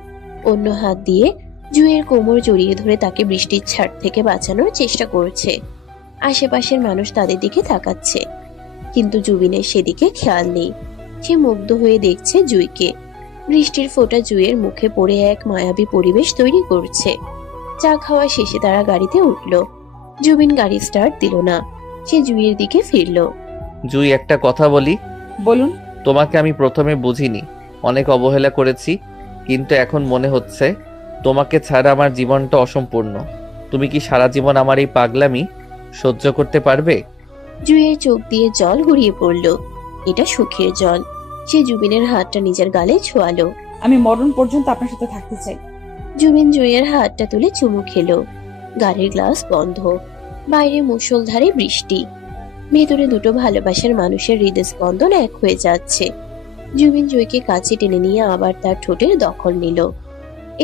অন্য হাত দিয়ে জুইয়ের কোমর জড়িয়ে ধরে তাকে বৃষ্টির ছাট থেকে বাঁচানোর চেষ্টা করছে। আশেপাশের মানুষ তাদের দিকে তাকাচ্ছে, কিন্তু জুবিনের সেদিকে খেয়াল নেই। সে মুগ্ধ হয়ে দেখছে জুইকে। বৃষ্টির ফোঁটা জুইয়ের মুখে পড়ে এক মায়াবী পরিবেশ তৈরি করছে। চা খাওয়া শেষে তারা গাড়িতে উঠল। জুবিন গাড়ি স্টার্ট দিল না। সে জুইয়ের দিকে ফিরল। জুই, একটা কথা বলি। বলুন। তোমাকে আমি প্রথমে বুঝিনি, অনেক অবহেলা করেছি, কিন্তু এখন মনে হচ্ছে তোমাকে ছাড়া আমার জীবনটা অসম্পূর্ণ। তুমি কি সারা জীবন আমার এই পাগলামি সহ্য করতে পারবে? জুইয়ের চোখ দিয়ে জল গড়িয়ে পড়ল। এটা সুখের জল। সে জুবিনের হাতটা নিজের গালে ছোঁয়ালো। আমি মরণ পর্যন্ত আপনার সাথে থাকতে চাই। জুবিন জুইয়ের হাতটা তুলে চুমু খেলো। গাড়ির গ্লাস বন্ধ। বাইরে মুষলধারে বৃষ্টি। ভেতরে দুটো ভালোবাসার মানুষের হৃদস্পন্দন এক হয়ে যাচ্ছে। জুবিন জুইকে কাছে টেনে নিয়ে আবার তার ঠোঁটের দখল নিল।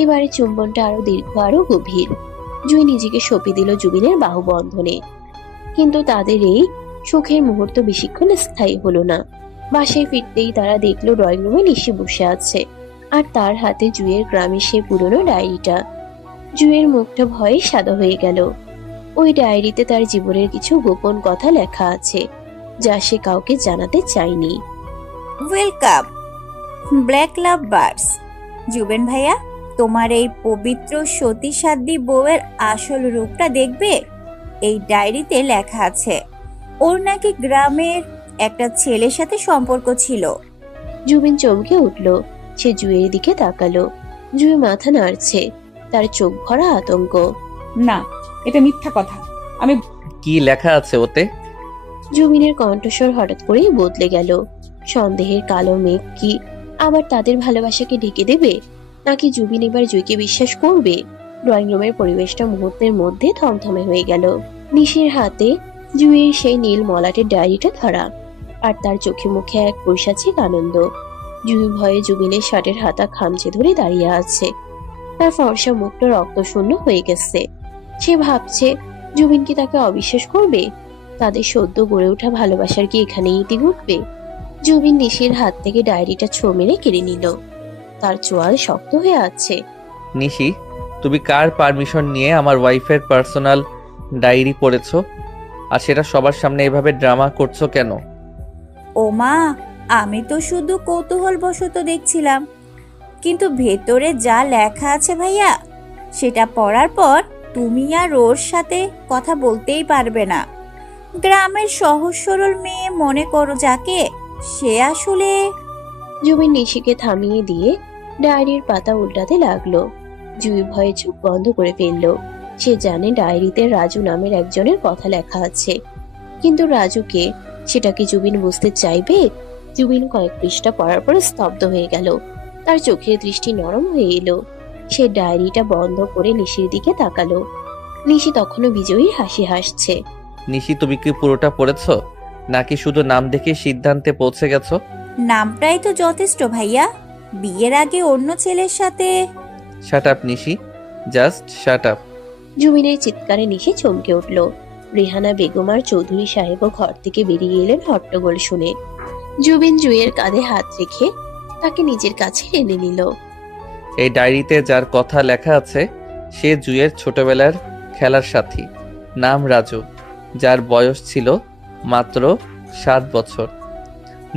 এবারে চুম্বনটা আরো দীর্ঘ, আরো গভীর। জুই নিজেকে সঁপে দিল জুবিনের বাহুবন্ধনে। কিন্তু তাদের এই সুখের মুহূর্ত বেশিক্ষণ স্থায়ী হলো না। বাসায় ফিরতেই তারা দেখলো ড্রয়িং রুমে নিশি বসে আছে, আর তার হাতে জুইয়ের গ্রামের সেই পুরনো ডায়েরিটা। জুইয়ের মুখটা ভয়ে সাদা হয়ে গেল। ওই ডায়েরিতে তার জীবনের কিছু গোপন কথা লেখা আছে, যা সে কাউকে জানাতে চায়নি। ওয়েলকাম ব্ল্যাক লাভ বার্ডস। জুবেন ভাইয়া, তোমার এই পবিত্র সতী সাধ্বী বউয়ের আসল রূপটা দেখবে। এই ডায়েরিতে লেখা আছে ওর নাকি গ্রামের একটা ছেলের সাথে সম্পর্ক ছিল। জুবিন চমকে উঠল। সে জুইয়ের দিকে তাকালো। জুই মাথা নাড়ছে, তার চোখ ভরা আতঙ্ক। না, এটা মিথ্যা কথা। আমি কি লেখা আছে ওতে? জুবিনের কণ্ঠস্বর হঠাৎ করেই বদলে গেল। সন্দেহের কালো মেঘ কি আবার তাদের ভালোবাসাকে ঢেকে দেবে, নাকি জুবিন এবার জুইকে বিশ্বাস করবে? ড্রয়িং রুমের পরিবেশটা মুহূর্তের মধ্যে থমথমে হয়ে গেল। নিশির হাতে জুইয়ের সেই নীল মলাটের ডায়েরিটা ধরা, আর তার চোখে মুখে এক পৈশাচিক আনন্দ। জুই ভয়ে জুবিনের শার্টের হাতা খামচে ধরে দাঁড়িয়ে আছে। তার ফর্সা মুখটা রক্তশূন্য হয়ে গেছে। সে ভাবছে জুবিন কি তাকে অবিশ্বাস করবে? তাদের সদ্য গড়ে ওঠা ভালোবাসার কি এখানেই ইতি ঘটবে? জুবিন নিশির হাত থেকে ডায়েরিটা ছো মেরে কেড়ে নিল। তার চোয়াল শক্ত হয়ে আছে। নিশি, তুমি কার পারমিশন নিয়ে আমার ওয়াইফের পার্সোনাল ডায়েরি পড়েছো? আর সেটা সবার সামনে এভাবে ড্রামা করছো কেন? ও মা, আমি তো শুধু কৌতূহলবশত দেখছিলাম, কিন্তু ভেতরে যা লেখা আছে ভাইয়া, সেটা পড়ার পর তুমি আর ওর সাথে কথা বলতেই পারবে না। গ্রামের সহজ সরল মেয়ে মনে করো যাকে, সে আসলে... জুবিন নিশিকে থামিয়ে দিয়ে ডায়েরির পাতা উল্টাতে লাগলো। জুই ভয়ে চোখ বন্ধ করে ফেললো। সে জানে ডায়েরিতে রাজু নামের একজনের কথা লেখা আছে, কিন্তু রাজুকে, সেটা কি জুবিন বুঝতে চাইবে? জুবিন কয়েক পৃষ্ঠা পড়ার পর স্তব্ধ হয়ে গেল। তার চোখের দৃষ্টি নরম হয়ে এলো। সে ডায়েরিটা বন্ধ করে নিশির দিকে তাকালো। নিশি তখনও বিজয়ীর হাসি হাসছে। নিশি, তুমি কি পুরোটা পড়েছো, নাকি শুধু নাম দেখে সিদ্ধান্তে পৌঁছে গেছো? নামটাই তো যথেষ্ট ভাইয়া। বিয়ের আগে অন্য ছেলের সাথে... শাট আপ নিশি, জাস্ট শাট আপ। জুবিনের চিৎকারে নিশি চমকে উঠল। রেহানা বেগম আর চৌধুরী সাহেবও ঘর থেকে বেরিয়ে এলেন হট্টগোল শুনে। জুবিন জুইয়ের কাঁধে হাত রেখে তাকে নিজের কাছে এনে নিল। এই ডায়েরিতে যার কথা লেখা আছে সে জুইয়ের ছোটবেলার খেলার সাথী, নাম রাজু, যার বয়স ছিল মাত্র 7 বছর।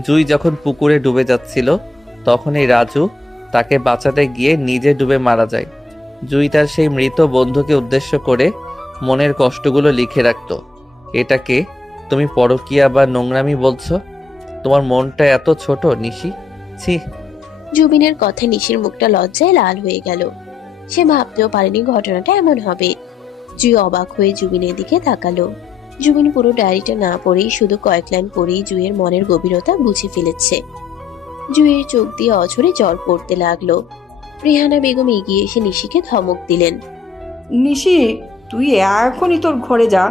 জুই যখন পুকুরে ডুবে যাচ্ছিল তখন এই রাজু তাকে বাঁচাতে গিয়ে নিজে ডুবে মারা যায়। জুই তার সেই মৃত বন্ধুকে উদ্দেশ্য করে মনের কষ্টগুলো লিখে রাখত। এটাকে তুমি পরকীয়া বা নোংরামি বলছো? তোমার মনটা এত ছোট নিশি, ছি। জুবিনের কথায় নিশির মুখটা লজ্জায় লাল হয়ে গেল। সে ভাবতেও পারেনি ঘটনাটা এমন হবে। জুই অবাক হয়ে জুবিনের দিকে তাকালো। জুবিন পুরো ডায়েরিটা না পড়েই, শুধু কয়েক লাইন পড়েই জুইয়ের মনের গভীরতা বুঝে ফেলেছে। জুইয়ের চোখ দিয়ে অঝরে জল পড়তে লাগলো। রেহানা বেগম এগিয়ে এসে নিশিকে ধমক দিলেন। নিশি, তুই এখনই তোর ঘরে যা,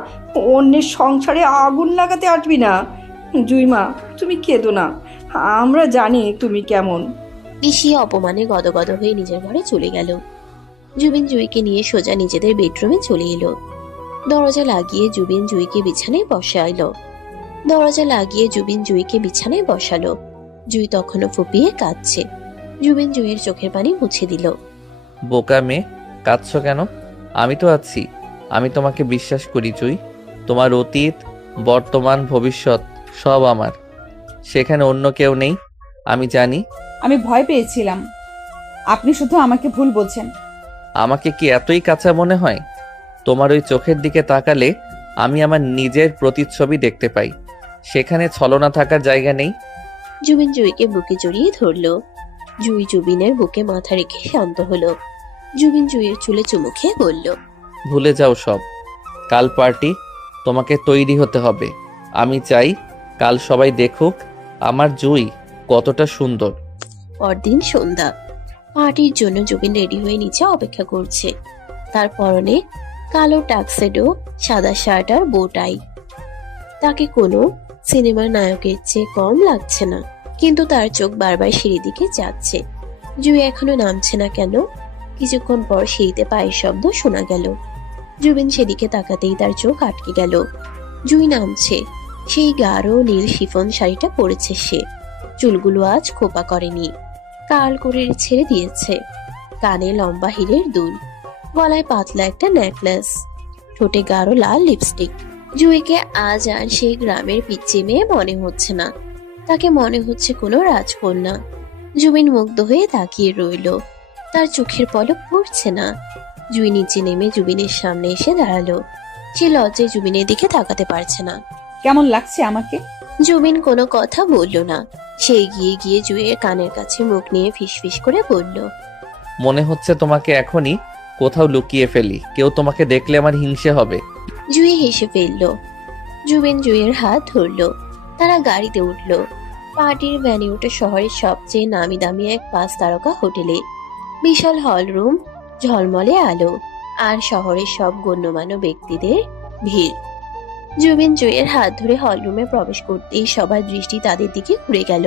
অন্যের সংসারে আগুন লাগাতে আসবি না। জুইমা, তুমি কেঁদো না, আমরা জানি তুমি কেমন। নিশি অপমানে গদগদ হয়ে নিজের ঘরে চলে গেল। জুবিন জুইকে নিয়ে সোজা নিজেদের বেডরুমে চলে এলো। দরজা লাগিয়ে জুবিন জুইকে বিছানায় বসালো। জুই তখনও ফুপিয়ে কাঁদছে। জুবিন জুইয়ের চোখের পানি মুছে দিল। বোকা মেয়ে, কাঁদছো কেন? আমি তো আছি, আমি তোমাকে বিশ্বাস করি জুই। তোমার অতীত, বর্তমান, ভবিষ্যৎ সব আমার, সেখানে অন্য কেউ নেই, আমি জানি। আমি ভয় পেয়েছিলাম, আপনি শুধু আমাকে ভুল বলছেন। আমাকে কি এতই কাঁচা মনে হয়? তোমার ওই চোখের দিকে তাকালে আমি আমার নিজের প্রতিচ্ছবি দেখতে পাই, সেখানে ছলনা থাকার জায়গা নেই। জুবিন জুইকে বুকে জড়িয়ে ধরলো। জুই জুবিনের বুকে মাথা রেখে শান্ত হলো। জুবিন জুইয়ের চুলে চুমু খেয়ে বলল, ভুলে যাও সব। কাল পার্টি, তোমাকে তৈরি হতে হবে। আমি চাই কাল সবাই দেখুক আমার জুই কতটা সুন্দর। পরদিন সন্ধ্যা। পার্টির জন্য জুবিন রেডি হয়ে নিচে অপেক্ষা করছে। তার পরনে কালো টাক্সেডো, সাদা শার্ট আর বোটাই। তাকে কোনো সিনেমার নায়কের চেয়ে কম লাগছে না, কিন্তু তার চোখ বারবার সিঁড়ি দিকে যাচ্ছে। জুই এখনো নামছে না কেন? কিছুক্ষণ পর সিঁড়িতে পায়ের শব্দ শোনা গেল। জুবিন সেদিকে তাকাতেই তার চোখ আটকে গেল। জুই নামছে। সেই গাঢ় নীল শিফন শাড়িটা পরেছে সে। চুলগুলো আজ খোপা করেনি, কার্ল করে ছেড়ে দিয়েছে। কানে লম্বা হিরের দুল, গলায় পাতলা একটা নেকলেস, ঠোঁটে গাঢ় লাল লিপস্টিক। জুইকে আজ আর সেই গ্রামের পিচ্চি মেয়ে মনে হচ্ছে না, তাকে মনে হচ্ছে কোনো রাজকন্যা। জুবিন মুগ্ধ হয়ে তাকিয়ে রইল। তার চোখের পলক পড়ছে না। জুই নিচে নেমে জুবিনের সামনে এসে দাঁড়ালো। সে লজ্জায় জুবিনের দিকে তাকাতে পারছে না। কেমন লাগছে আমাকে? জুবিন কোনো কথা বলল না। সে এগিয়ে গিয়ে জুইয়ের কানের কাছে মুখ নিয়ে ফিসফিস করে বলল, মনে হচ্ছে তোমাকে এখনই কোথাও লুকিয়ে ফেলি, কেউ তোমাকে দেখলে আমার হিংসে হবে। জুই হেসে ফেলল। জুবিন জুইয়ের হাত ধরল। তারা গাড়িতে উঠল। পার্টির ভ্যানে উঠে শহরের সবচেয়ে নামি দামি এক 5 তারকা হোটেলে। বিশাল হল রুম, ঝলমলে আলো, আর শহরের সব গণ্যমান্য ব্যক্তিদের ভিড়। জুবিন জুইয়ের হাত ধরে হল রুমে প্রবেশ করতেই সবার দৃষ্টি তাদের দিকে ঘুরে গেল।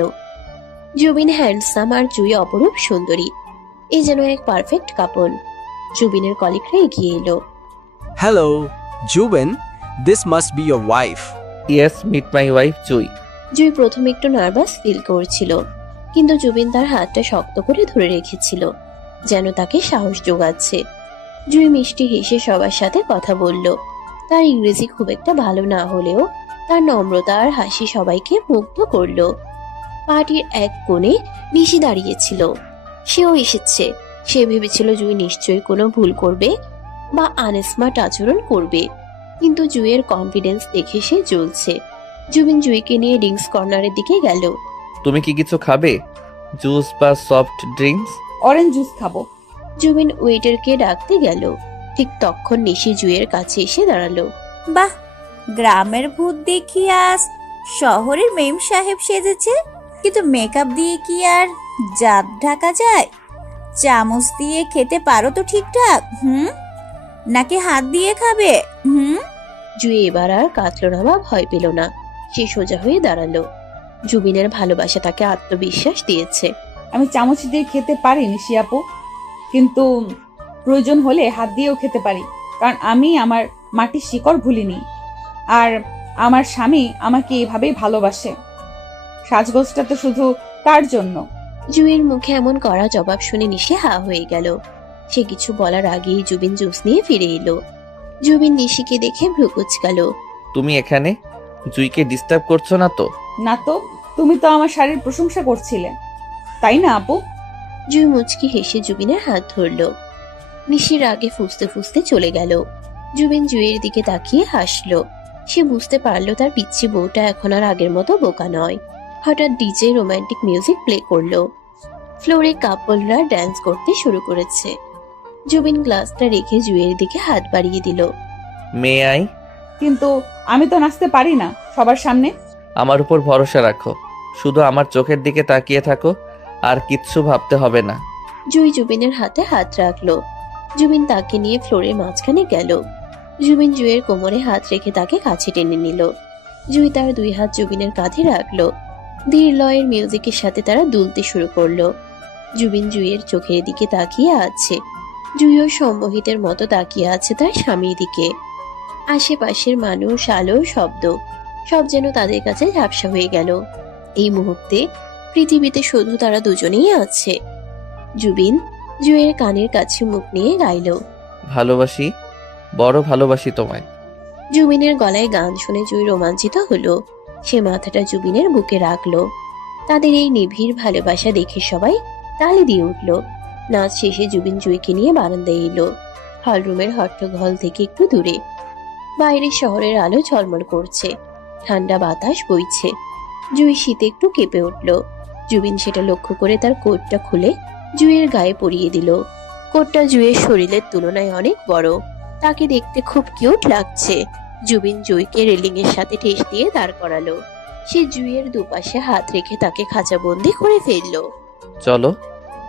জুবিন হ্যান্ডসাম আর জুই অপরূপ সুন্দরী। এই যেন এক পারফেক্ট কাপল। জুবিনের কলিগরা এগিয়ে এলো। Hello, Juben. This must be your wife. Yes, meet my wife Jui. Jui প্রথমে একটু নার্ভাস ফিল করছিল, কিন্তু জুবিন তার হাতটা শক্ত করে ধরে রেখেছিল। যেন তাকে সাহস যোগাচ্ছে। জুই মিষ্টি হেসে সবার সাথে কথা বলল। তার ইংরেজি খুব একটা ভালো না হলেও তার নম্রতা আর হাসি সবাইকে মুগ্ধ করলো। পার্টির এক কোণে নিশি দাঁড়িয়েছিল। সেও এসেছে। সে ভেবেছিল জুই নিশ্চয়ই কোনো ভুল করবে বা আনস্মার্ট আচরণ করবে, কিন্তু জুইয়ের কনফিডেন্স দেখে সে জ্বলছে। জুবিন জুইকে নিয়ে ড্রিঙ্কস কর্নারের দিকে গেল। তুমি কি কিছু খাবে? জুস বা সফট ড্রিঙ্কস? অরেঞ্জ জুস খাবো। জুবিন ওয়েটারকে ডাকতে গেল। ঠিক তখন নিশি জুইয়ের কাছে এসে দাঁড়ালো। বাহ, গ্রামের ভূত দেখি আজ শহরের মেম সাহেব সেজেছে। কিন্তু মেকআপ দিয়ে কি আর জাত ঢাকা যায়? চামচ দিয়ে খেতে পারো তো ঠিকঠাক? নাকি হাত দিয়ে খাবে? জুই এবার আর কাতল না বা ভয় পেল না। সে সোজা হয়ে দাঁড়ালো। জুবিনের ভালোবাসা তাকে আত্মবিশ্বাস দিয়েছে। আমি চামচ দিয়ে খেতে পারি নিশি আপু, কিন্তু প্রয়োজন হলে হাত দিয়েও খেতে পারি, কারণ আমি আমার মাটির শিকড় ভুলিনি। আর আমার স্বামী আমাকে এভাবেই ভালোবাসে। সাজগোজটা তো শুধু তার জন্য। জুইয়ের মুখে এমন কড়া জবাব শুনে নিশি হা হয়ে গেল। সে কিছু বলার আগেই জুবিন জুস নিয়ে ফিরে এলো। জুবিন নিশিকে দেখে ভ্রু কুঁচকালো। তুমি এখানে? জুইকে ডিস্টার্ব করছো না তো? না তো, তুমি তো আমার শাড়ির প্রশংসা করছিলে, তাই না আপু? জুই মুচকি হেসে জুবিনের হাত ধরল। নিশির আগে ফুসতে ফুসতে চলে গেল। জুবিন জুইয়ের দিকে তাকিয়ে হাসলো। সে বুঝতে পারলো তার পিচ্ছি বউটা এখন আর আগের মতো বোকা নয়। হঠাৎ ডিজে রোমান্টিক মিউজিক প্লে করলো। ফ্লোরে কাপলরা ড্যান্স করতে শুরু করেছে। জুবিন গ্লাসটা রেখে জুইয়ের দিকে হাত বাড়িয়ে দিল। May I? কিন্তু আমি তো নাচতে পারি না সবার সামনে। আমার উপর ভরসা রাখো, শুধু আমার চোখের দিকে তাকিয়ে থাকো, আর কিচ্ছু ভাবতে হবে না। জুই জুবিনের হাতে হাত রাখলো। জুবিন তাকে নিয়ে ফ্লোরের মাঝখানে গেল। জুবিন জুইয়ের কোমরে হাত রেখে তাকে কাছে টেনে নিল। জুই তার দুই হাত জুবিনের কাঁধে রাখলো। ধীর লয়ের মিউজিকের সাথে তারা দুলতে শুরু করলো। জুবিন জুইয়ের চোখের দিকে তাকিয়ে আছে। জুইও সম্মোহিতের মতো তাকিয়ে আছে তার স্বামীর দিকে। আশেপাশের মানুষ, আলো, শব্দ সব যেন তাদের কাছে ঝাপসা হয়ে গেল। এই মুহূর্তে পৃথিবীতে শুধু তারা দুজনেই আছে। জুবিন জুইয়ের কানের কাছে মুখ নিয়ে গাইল, ভালোবাসি, বড় ভালোবাসি তোমায়। জুবিনের গলায় গান শুনে জুই রোমাঞ্চিত হলো। সে মাথাটা জুবিনের বুকে রাখলো। তাদের এই নিবিড় ভালোবাসা দেখে সবাই তালি দিয়ে উঠল। নাচ শেষে জুবিন জুইকে নিয়ে বারান্দায় এলো। হলরুমের হট্টগোল থেকে একটু দূরে। বাইরে শহরের আলো ঝলমল করছে। ঠান্ডা বাতাস বইছে। জুই শীতে একটু কেঁপে উঠল। জুবিন সেটা লক্ষ্য করে তার কোটটা খুলে জুইয়ের গায়ে পরিয়ে দিল। কোটটা জুইয়ের শরীরের তুলনায় অনেক বড়। তাকে দেখতে খুব কিউট লাগছে। জুবিন জুইকে রেলিং এর সাথে ঠেস দিয়ে দাঁড় করালো। সে জুইয়ের দুপাশে হাত রেখে তাকে খাঁচাবন্দি করে ফেললো। চলো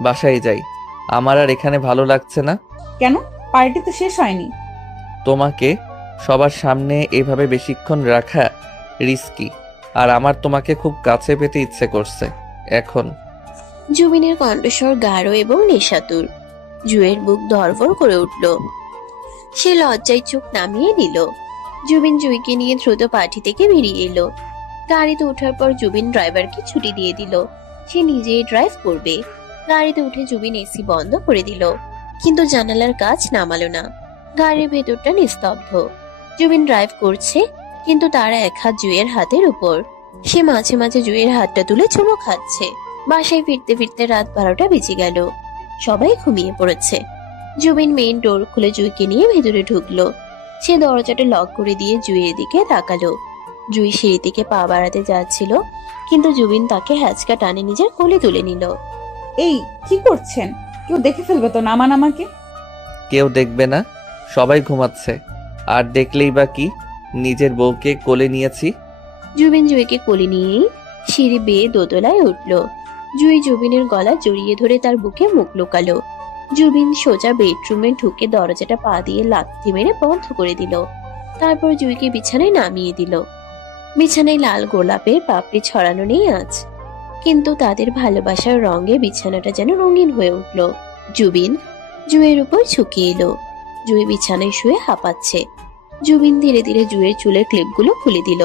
বাসায় যাই, আমার আর এখানে ভালো লাগছে না। কেন? পার্টি তো শেষ হয়নি। তোমাকে সবার সামনে এভাবে বেশিক্ষণ রাখা রিস্কি, আর আমার তোমাকে খুব কাছে পেতে ইচ্ছে করছে এখন। জুবিনের কণ্ঠস্বর গাঢ় এবং নেশাতুর। জুইয়ের বুক ধড়ফড় করে উঠল। সে লজ্জায় চোখ নামিয়ে নিল। জুবিন জুইকে নিয়ে দ্রুত পার্টি থেকে বেরিয়ে এলো। গাড়িতে ওঠার পর জুবিন ড্রাইভারকে ছুটি দিয়ে দিল। সে নিজেই ড্রাইভ করবে। গাড়িতে উঠে জুবিন এসি বন্ধ করে দিল, কিন্তু জানালার কাচ নামালো না। গাড়ির ভেতরটা নিস্তব্ধ। জুবিন ড্রাইভ করছে, কিন্তু তার এক হাত জুইয়ের হাতের উপর। সে মাঝে মাঝে জুইয়ের হাতটা তুলে চুমো খাচ্ছে। বাসায় ফিরতে ফিরতে রাত 12টা বেজে গেল। সবাই ঘুমিয়ে পড়েছে। জুবিন মেইন ডোর খুলে জুইকে নিয়ে ভেতরে ঢুকলো। সে দরজাটা লক করে দিয়ে জুইয়ের দিকে তাকালো। জুই সিঁড়ি থেকে পা বাড়াতে যাচ্ছিল, কিন্তু জুবিন তাকে হ্যাচকা টানে নিজের কোলে তুলে নিল। এই কি করছেন? কেউ দেখে ফেলবে তো? নামান আমাকে। কেউ দেখবে না, সবাই ঘুমাচ্ছে। আর দেখলেই বা কি, নিজের বউকে কোলে নিয়েছি। জুবিন জুইকে কোলে নিয়েই সিঁড়ি বেয়ে দোতলায় উঠল। জুই জুবিনের গলা জড়িয়ে ধরে তার বুকে মুখ লুকালো। জুবিন সোজা বেডরুমে ঢুকে দরজাটা পা দিয়ে লাথি মেরে বন্ধ করে দিল। তারপর জুইকে বিছানায় নামিয়ে দিল। বিছানায় লাল গোলাপের পাপড়ি ছড়ানো নেই আজ, কিন্তু তাদের ভালোবাসার রঙে বিছানাটা যেন রঙিন হয়ে উঠল। জুবিন জুইয়ের উপর ঝুঁকে এলো। জুই বিছানায় শুয়ে হাঁপাচ্ছে। জুবিন ধীরে ধীরে জুইয়ের চুলের ক্লিপগুলো খুলে দিল।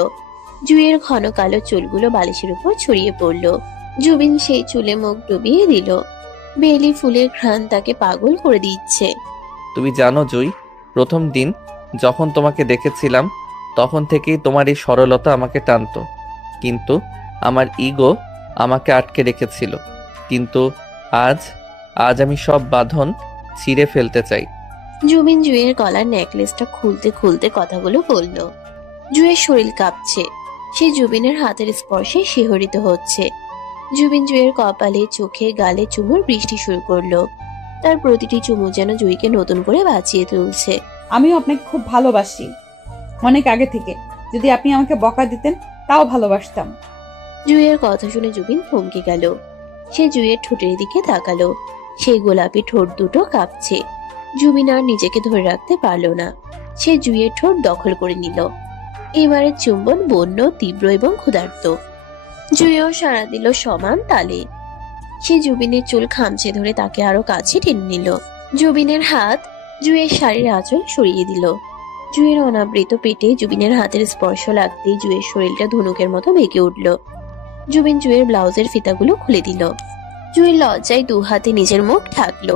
জুইয়ের ঘন কালো চুলগুলো বালিশের উপর ছড়িয়ে পড়ল। জুবিন সেই চুলে মুখ ডুবিয়ে দিল। বেলি ফুলের ঘ্রাণ তাকে পাগল করে দিচ্ছে। তুমি জানো জুই, প্রথম দিন যখন তোমাকে দেখেছিলাম তখন থেকেই তোমার এই সরলতা আমাকে টানতো, কিন্তু আমার ইগো আমাকে আটকে রেখেছিল। কিন্তু আজ আজ আমি সব বাঁধন ছিঁড়ে ফেলতে চাই। জুবিন জুয়ের গলার নেকলেসটা খুলতে খুলতে কথাগুলো বলল। জুয়ের শরীর কাঁপছে, সে জুবিনের হাতের স্পর্শে শিহরিত হচ্ছে। জুবিন জুয়ের কপালে, চোখে, গালে চুমুর বৃষ্টি শুরু করলো। তার প্রতিটি চুমু যেন জুইকে নতুন করে বাঁচিয়ে তুলছে। আমিও আপনাকে খুব ভালোবাসি, অনেক আগে থেকে। যদি আপনি আমাকে বকা দিতেন তাও ভালোবাসতাম। জুইয়ের কথা শুনে জুবিন থমকে গেল। সে জুইয়ের ঠোঁটের দিকে তাকালো। সেই গোলাপি ঠোঁট দুটো কাঁপছে। জুবিন আর নিজেকে ধরে রাখতে পারল না। সে জুইয়ের ঠোঁট দখল করে নিল। এবারের চুম্বন বন্য, তীব্র এবং ক্ষুধার্ত। জুইও সাড়া দিল সমান তালে। সে জুবিনের চুল খামচে ধরে তাকে আরো কাছে টেনে নিল। জুবিনের হাত জুইয়ের শাড়ির আঁচল সরিয়ে দিল। জুইয়ের অনাবৃত পেটে জুবিনের হাতের স্পর্শ লাগতেই জুইয়ের শরীরটা ধনুকের মতো বেঁকে উঠল। জুবিন জুইয়ের ব্লাউজের ফিতাগুলো খুলে দিল। জুইয়ের লজ্জায় দু হাতে নিজের মুখ ঢাকলো।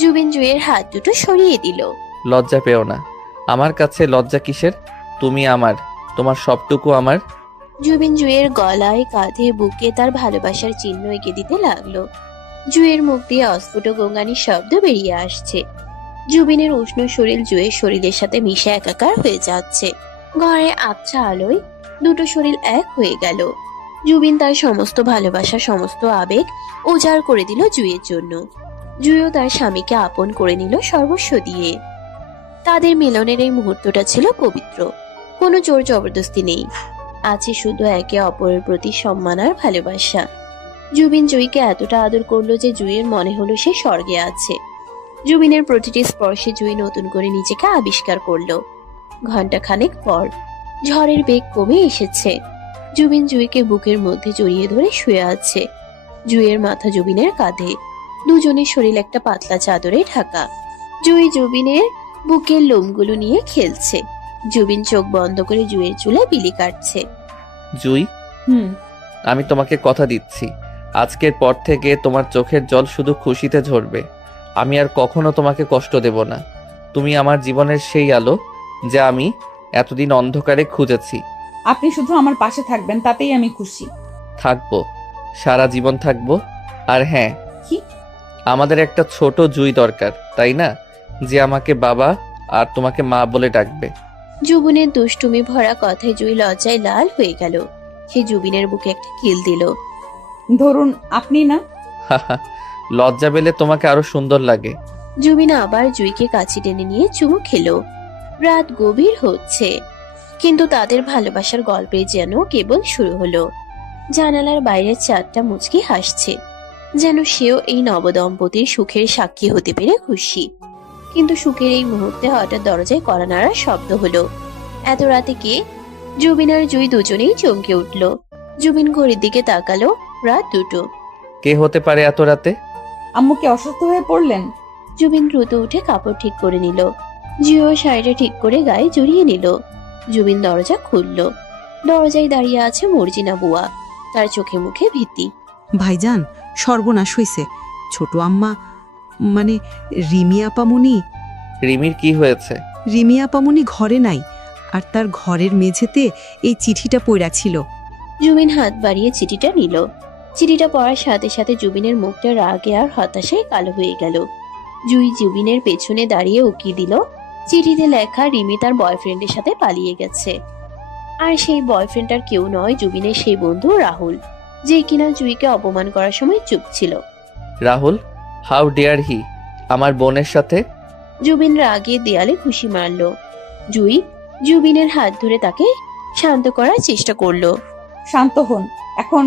জুবিন জুইয়ের হাত দুটো সরিয়ে দিল। লজ্জা পেও না, আমার কাছে লজ্জা কিসের? তুমি আমার, তোমার সবটুকু আমার। জুবিন জুইয়ের গলায়, কাঁধে, বুকে তার ভালোবাসার চিহ্ন এঁকে দিতে লাগলো। জুইয়ের মুখ দিয়ে অস্ফুট গঙ্গানির শব্দ বেরিয়ে আসছে। জুবিনের উষ্ণ শরীর জুইয়ের শরীরের সাথে মিশে একাকার হয়ে যাচ্ছে। ঘরে আবছা আলোয় দুটো শরীর এক হয়ে গেল। জুবিন তার সমস্ত ভালোবাসা, সমস্ত আবেগ উজাড় করে দিল জুইয়ের জন্য। জুইও তার স্বামীকে আপন করে নিল সর্বস্ব দিয়ে। তাদের মিলনের এই মুহূর্তটা ছিল পবিত্র। কোনো জোর জবরদস্তি নেই, আছে শুধু একে অপরের প্রতি সম্মান আর ভালোবাসা। জুবিন জুইকে এতটা আদর করলো যে জুইয়ের মনে হলো সে স্বর্গে আছে। জুবিনের প্রতিটি স্পর্শে জুই নতুন করে নিজেকে আবিষ্কার করলো। ঘন্টা খানেক পর ঝড়ের বেগ কমে এসেছে। জুবিন জুইকে বুকের মধ্যে জড়িয়ে ধরে শুয়ে আছে। জুইয়ের মাথা জুবিনের কাঁধে, দুজনের শরীর একটা পাতলা চাদরে ঢাকা। জুই জুবিনের বুকের লোমগুলো নিয়ে খেলছে। জুবিন চোখ বন্ধ করে জুইয়ের চুলে বিলি কাটছে। জুই, আমি তোমাকে কথা দিচ্ছি, আজকের পর থেকে তোমার চোখের জল শুধু খুশিতে ঝরবে। আমি আর কখনো তোমাকে কষ্ট দেব না। তুমি আমার জীবনের সেই আলো যা আমি এতদিন অন্ধকারে খুঁজেছি। আপনি শুধু আমার পাশে থাকবেন, তাতেই আমি খুশি। থাকবো, সারা জীবন থাকবো। আর হ্যাঁ, কি? আমাদের একটা ছোট জুই দরকার, তাই না? যে আমাকে বাবা আর তোমাকে মা বলে ডাকবে। জুবিনের দুষ্টুমি ভরা কথায় জুই লজ্জায় লাল হয়ে গেল। সে জুবিনের বুকে একটা কিল দিল। ধরুন আপনি না। হাহা, লজ্জা পেলে তোমাকে আরো সুন্দর লাগে। জুবিন আবার জুইকে কাছে টেনে নিয়ে চুমু খেলো। রাত গভীর হচ্ছে, কিন্তু তাদের ভালোবাসার গল্পে যেন কেবল শুরু হলো। জানালার বাইরের চাঁদটা মুচকি হাসছে, যেন সেও এই নবদম্পতির সুখের সাক্ষী হতে পেরে খুশি। কিন্তু সুখের এই মুহূর্তে হঠাৎ দরজায় কড়া নাড়ার শব্দ হলো। এত রাতে কে? জুবিন আর জুই দুজনেই চমকে উঠল। জুবিন ঘড়ির দিকে তাকালো, রাত 2টো। কে হতে পারে এত রাতে? আম্মুকে অসুস্থ হয়ে পড়লেন? জুবিন দ্রুত উঠে কাপড় ঠিক করে নিল। জিও শাড়িটা ঠিক করে গায়ে জড়িয়ে নিল। জুবিন দরজা খুলল। দরজায় দাঁড়িয়ে আছে মর্জিনা বুয়া, তার চোখে মুখে ভীতি। ভাইজান, সর্বনাশ হইছে। ছোট আম্মা, মানে রিমি আপামনি। রিমির কি হয়েছে? রিমি আপামনি ঘরে নাই, আর তার ঘরের মেঝেতে এই চিঠিটা পড়া ছিল। জুবিন হাত বাড়িয়ে চিঠিটা নিল। চিঠিটা পড়ার সাথে সাথে জুবিনের মুখটা রাগে আর হতাশায় কালো হয়ে গেল। জুই জুবিনের পেছনে দাঁড়িয়ে উকি দিল। চিঠিতে লেখা রিমি তার বয়ফ্রেন্ডের সাথে পালিয়ে গেছে। আর সেই বয়ফ্রেন্ডটার কেউ নয়, জুবিনের সেই বন্ধু রাহুল, যে কিনা জুইকে অপমান করার সময় চুপ ছিল। রাহুল, হাউ ডেয়ার হি আমার বোনের সাথে? জুবিন রাগে দেয়ালে ঘুষি মারল। জুই জুবিনের হাত ধরে তাকে শান্ত করার চেষ্টা করলো। শান্ত হন, এখন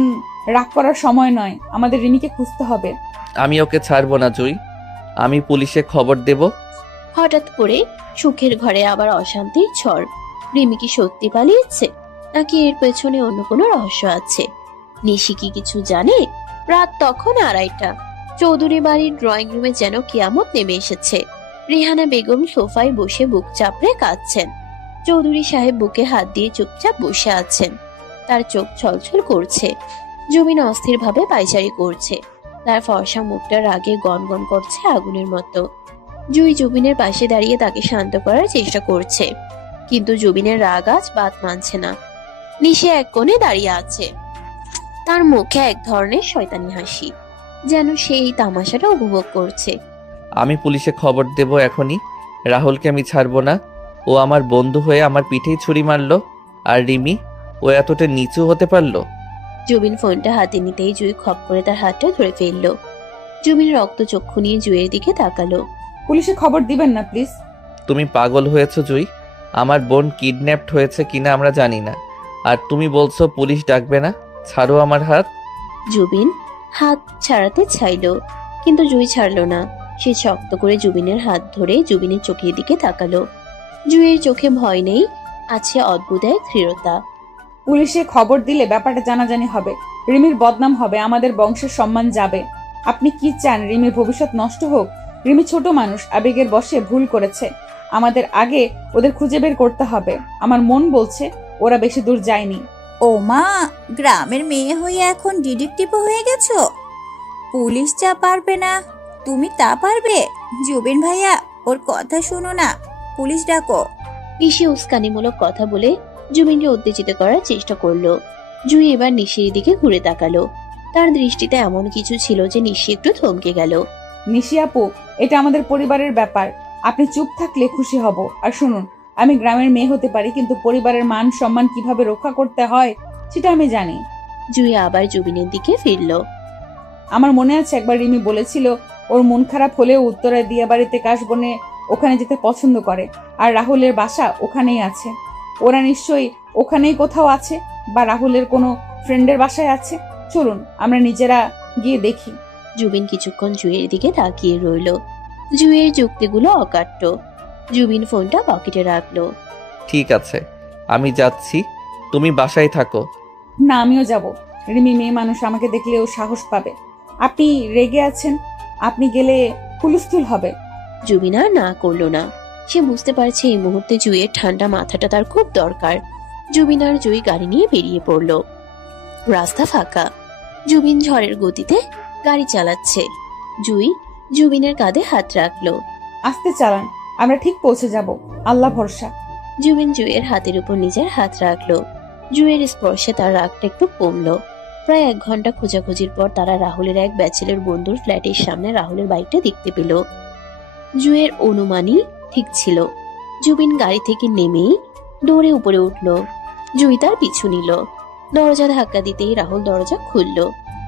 রাগ করার সময় নয়, আমাদের রিনিকে খুঁজতে হবে। আমি ওকে ছাড়বো না জুই, আমি পুলিশে খবর দেব। হঠাৎ করে সুখের ঘরে আবার অশান্তির ঝড়। রিমি কি সত্যি পালিয়েছে, নাকি এর পেছনে অন্য কোনো রহস্য আছে? নিশি কি কিছু জানে? রাত তখন 2:30। চৌধুরী বাড়ির ড্রয়িং রুমে যেন কিয়ামত নেমে এসেছে। রেহানা বেগম সোফায় বসে বুক চাপড়ে কাঁদছেন। চৌধুরী সাহেব বুকে হাত দিয়ে চুপচাপ বসে আছেন। তার চোখ ছলছল করছে। জমিন অস্থিরভাবে পায়চারি করছে। তার ফর্সা মুখটা রাগে গনগন করছে আগুনের মতো। জুই জুবিনের পাশে দাঁড়িয়ে তাকে শান্ত করার চেষ্টা করছে, কিন্তু জুবিনের রাগ আজ বাত মানছে না। নিশি এক কোণে দাঁড়িয়ে আছে, তার মুখে এক ধরনের শয়তানি হাসি, যেন সেই তামাশাটা উপভোগ করছে। আমি পুলিশে খবর দেব এখনই। রাহুলকে আমি ছাড়বো না। ও আমার বন্ধু হয়ে আমার পিঠেই ছুরি মারলো। আর রিমি, ও এতটা নিচু হতে পারলো? জুবিন ফোনটা হাতে নিতেই জুই খপ করে তার হাতটা ধরে ফেললো। জুবিন রক্তচক্ষু নিয়ে জুইয়ের দিকে তাকালো। পুলিশে খবর দিবেন না প্লিজ। তুমি পাগল হয়েছো জুই? আমার বোন কিডন্যাপড হয়েছে কিনা আমরা জানি না, আর তুমি বলছো পুলিশ ডাকবে না? ছাড়ো আমার হাত। জুবিন হাত ছাড়াতে চাইলো, কিন্তু জুই ছাড়লো না। সে শক্ত করে জুবিনের হাত ধরে জুবিনের চোখের দিকে তাকালো। জুইয়ের চোখে ভয় নেই, আছে অদ্ভুত এক দৃঢ়তা। পুলিশে খবর দিলে ব্যাপারটা জানাজানি হবে, রিমির বদনাম হবে, আমাদের বংশের সম্মান যাবে। আপনি কি চান রিমির ভবিষ্যৎ নষ্ট হোক? রিমি ছোট মানুষ, আবেগের বশে ভুল করেছে। আমাদের আগে ওদের খুঁজে বের করতে হবে। আমার মন বলছে ওরা বেশি দূর যায়নি। ও মা, গ্রামের মেয়ে হয়ে এখন ডিটেকটিভও হয়ে গেছো? পুলিশ যা পারবে না তুমি তা পারবে? জুবিন ভাইয়া, ওর কথা শোনো না, পুলিশ ডাকো। নিশি উস্কানিমূলক কথা বলে জুবিনকে উত্তেজিত করার চেষ্টা করলো। জুই এবার নিশির দিকে ঘুরে তাকালো। তার দৃষ্টিতে এমন কিছু ছিল যে নিশি একটু থমকে গেল। নিশি আপু, এটা আমাদের পরিবারের ব্যাপার, আপনি চুপ থাকলে খুশি হব। আর শুনুন, আমি গ্রামের মেয়ে হতে পারি, কিন্তু পরিবারের মান সম্মান কিভাবে রক্ষা করতে হয় সেটা আমি জানি। জুই আবার জুবিনের দিকে ফিরল। আমার মনে আছে একবার রিমি বলেছিল ওর মন খারাপ হলেও উত্তরায় দিয়া বাড়িতে কাশবনে ওখানে যেতে পছন্দ করে, আর রাহুলের বাসা ওখানেই আছে। ওরা নিশ্চয়ই ওখানেই কোথাও আছে, বা রাহুলের কোনো ফ্রেন্ডের বাসায় আছে। চলুন আমরা নিজেরা গিয়ে দেখি। জুবিন কিছুক্ষণ জুইয়ের দিকে তাকিয়ে রইল। জুইয়ের যুক্তিগুলো অকাট্য। জুবিন ফোনটা পকেটে রাখলো। ঠিক আছে, আমি যাচ্ছি, তুমি বাসায় থাকো। না, আমিও যাব। রিমি মেয়ে মানুষ, আমাকে দেখলেও সাহস পাবে। আপনি রেগে আছেন, আপনি গেলে হুলস্থুল হবে। জুবিন আর না করলো না। সে বুঝতে পারছে এই মুহূর্তে জুইয়ের ঠান্ডা মাথাটা তার খুব দরকার। জুবিন আর জুই গাড়ি নিয়ে বেরিয়ে পড়লো। রাস্তা ফাঁকা। জুবিন ঝড়ের গতিতে গাড়ি চালাচ্ছে। জুই জুবিনের কাঁধে হাত রাখলো। আস্তে চালান, আমরা ঠিক পৌঁছে যাব, আল্লাহ ভরসা। জুবিন জুইয়ের হাতের উপর নিজের হাত রাখলো। জুইয়ের স্পর্শে তার রাগটা একটু কমলো। প্রায় 1 ঘন্টা খোঁজাখুঁজির পর তারা রাহুলের এক ব্যাচেলর বন্ধুর ফ্ল্যাটের সামনে রাহুলের বাইকটা দেখতে পেল। জুইয়ের অনুমানই ঠিক ছিল। জুবিন গাড়ি থেকে নেমেই দৌড়ে উপরে উঠল। জুই তার পিছু নিল। দরজা ধাক্কা দিতেই রাহুল দরজা খুলল।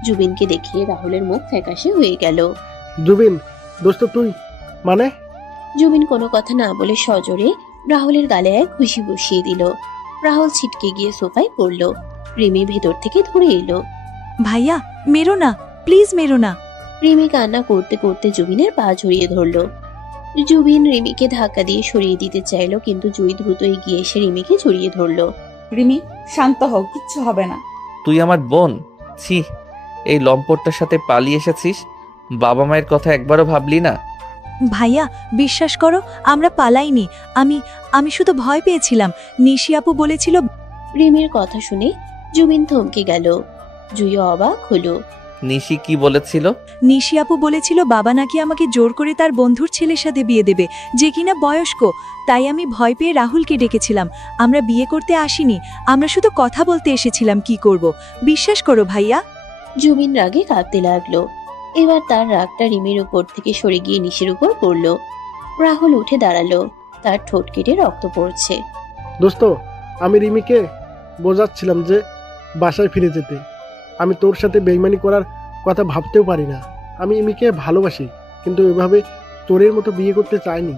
জুবিনকে দেখে রাহুলের মুখ ফ্যাকাশে হয়ে গেল। জুবিন, দোস্ত তুই মানে? জুবিন কোনো কথা না বলে সজোরে রাহুলের গালে এক ঘুষি বসিয়ে দিল। রাহুল ছিটকে গিয়ে সোফায় পড়ল। রিমি ভেতর থেকে ধরে এলো। ভাইয়া, মেরো না, প্লিজ মেরো না। রিমি কান্না করতে করতে জুবিনের পা জড়িয়ে ধরল। জুবিন রিমিকে ধাক্কা দিয়ে সরিয়ে দিতে চাইলো, কিন্তু জুই দ্রুত এগিয়ে এসে রিমিকে জড়িয়ে ধরলো। রিমি, শান্ত হও, কিচ্ছু হবে না। তুই আমার বোন? ছি, এই লম্পটটার সাথে পালিয়ে এসেছিস। বাবা মায়ের কথা একবারও ভাবলি না? ভাইয়া, বিশ্বাস করো, আমরা পালাইনি। আমি শুধু ভয় পেয়েছিলাম। নিশি আপু বলেছিল। রিমির কথা শুনে জুবিন থমকে গেল। জুই অবাক হলো। নিশি কি বলেছিল? নিশি আপু বলেছিল বাবা নাকি আমাকে জোর করে তার বন্ধুর ছেলের সাথে বিয়ে দেবে, যে কিনা বয়স্ক। তাই আমি ভয় পেয়ে রাহুলকে ডেকেছিলাম। আমরা বিয়ে করতে আসিনি, আমরা শুধু কথা বলতে এসেছিলাম কি করব। বিশ্বাস করো ভাইয়া। জুবিন রাগে কাঁপতে লাগলো। এবার তার রাগটা রিমির উপর থেকে সরে গিয়ে নিশির উপর পড়ল। রাহুল উঠে দাঁড়ালো। তার ঠোঁট কেটে রক্ত পড়ছে। দোস্ত, আমি রিমিকে বোঝাচ্ছিলাম যে বাসায় ফিরে যেতে। আমি তোর সাথে বেইমানি করার কথা ভাবতেও পারি না। আমি রিমিকে ভালোবাসি, কিন্তু এভাবে চোরের মতো বিয়ে করতে চাইনি।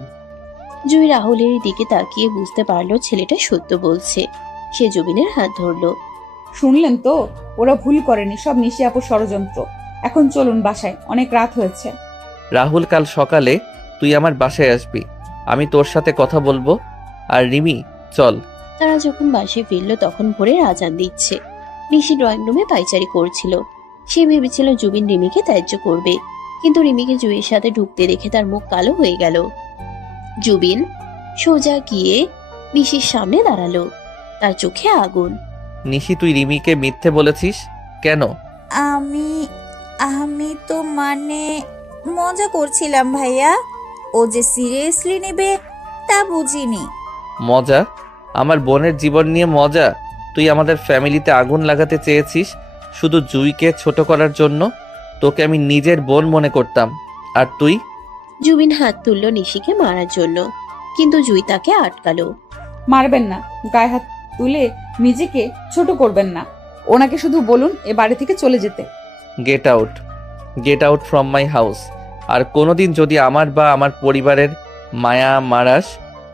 জুই রাহুলের দিকে তাকিয়ে বুঝতে পারলো ছেলেটা সত্য বলছে। সে জুবিনের হাত ধরলো। শুনলেন তো, ওরা ভুল করেনি, সব নিশি আপুর ষড়যন্ত্র। এখন চলুন বাসায়, অনেক রাত হয়েছে। রাহুল, কাল সকালে তুই আমার বাসায় আসবি, আমি তোর সাথে কথা বলবো। আর রিমি, চল। তারা যখন বাসায় ফিরল তখন ভোরের আজান দিচ্ছে। নিশি ড্রয়িং রুমে পাইচারি করছিল। সে ভেবেছিল জুবিন রিমিকে ত্যায্য করবে, কিন্তু রিমিকে জুইয়ের সাথে ঢুকতে দেখে তার মুখ কালো হয়ে গেল। জুবিন সোজা গিয়ে নিশির সামনে দাঁড়ালো। তার চোখে আগুন। নিশি, তুই রিমিকে মিথ্যে বলেছিস কেন? আমি তো মানে মজা করছিলাম ভাইয়া, ও যে সিরিয়াসলি নেবে তা বুঝিনি। মজা? আমার বোনের জীবন নিয়ে মজা? তুই আমাদের ফ্যামিলিতে আগুন লাগাতে চেয়েছিস শুধু জুইকে ছোট করার জন্য। তোকে আমি নিজের বোন মনে করতাম, আর তুই? জুবিন হাত তুলল নিশিকে মারার জন্য, কিন্তু জুই তাকে আটকালো। মারবেন না, গায়ে হাত তুলে নিজেকে ছোট করবেন না। ওনাকে শুধু বলুন এ বাড়ি থেকে চলে যেতে। Get out, get out from my house. আর কোনোদিন যদি আমার বা আমার পরিবারের মায়া মারাস,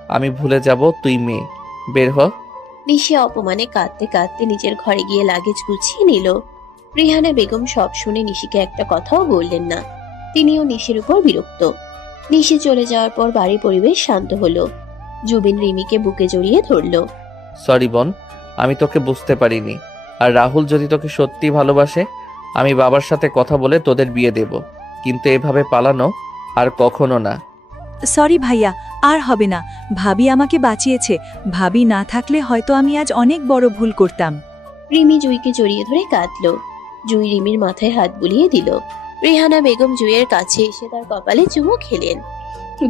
আমি ভুলে যাব তুই মেয়ে। বের হ। নিশি অপমানে কাঁদতে কাঁদতে নিজের ঘরে গিয়ে লাগেজ গুছিয়ে নিল। রিহানা বেগম সব শুনে নিশিকে একটা কথাও বললেন না। তিনিও নিশির উপর বিরক্ত। নিশি চলে যাওয়ার পর বাড়ির পরিবেশ শান্ত হলো। জুবিন রিমিকে বুকে জড়িয়ে ধরল। সরি বোন, আমি তোকে বুঝতে পারিনি। আর রাহুল যদি তোকে সত্যি ভালোবাসে, আমি বাবার সাথে কথা বলে তোদের বিয়ে দেব, কিন্তু এভাবে পালানো আর কখনো না। সরি ভাইয়া, আর হবে না। ভাবি আমাকে বাঁচিয়েছে। ভাবি না থাকলে হয়তো আমি আজ অনেক বড় ভুল করতাম। রিমি জুইকে জড়িয়ে ধরে কাঁদল। জুই রিমির মাথায় হাত বুলিয়ে দিল। রেহানা বেগম জুইয়ের কাছে এসে তার কপালে চুমু খেলেন।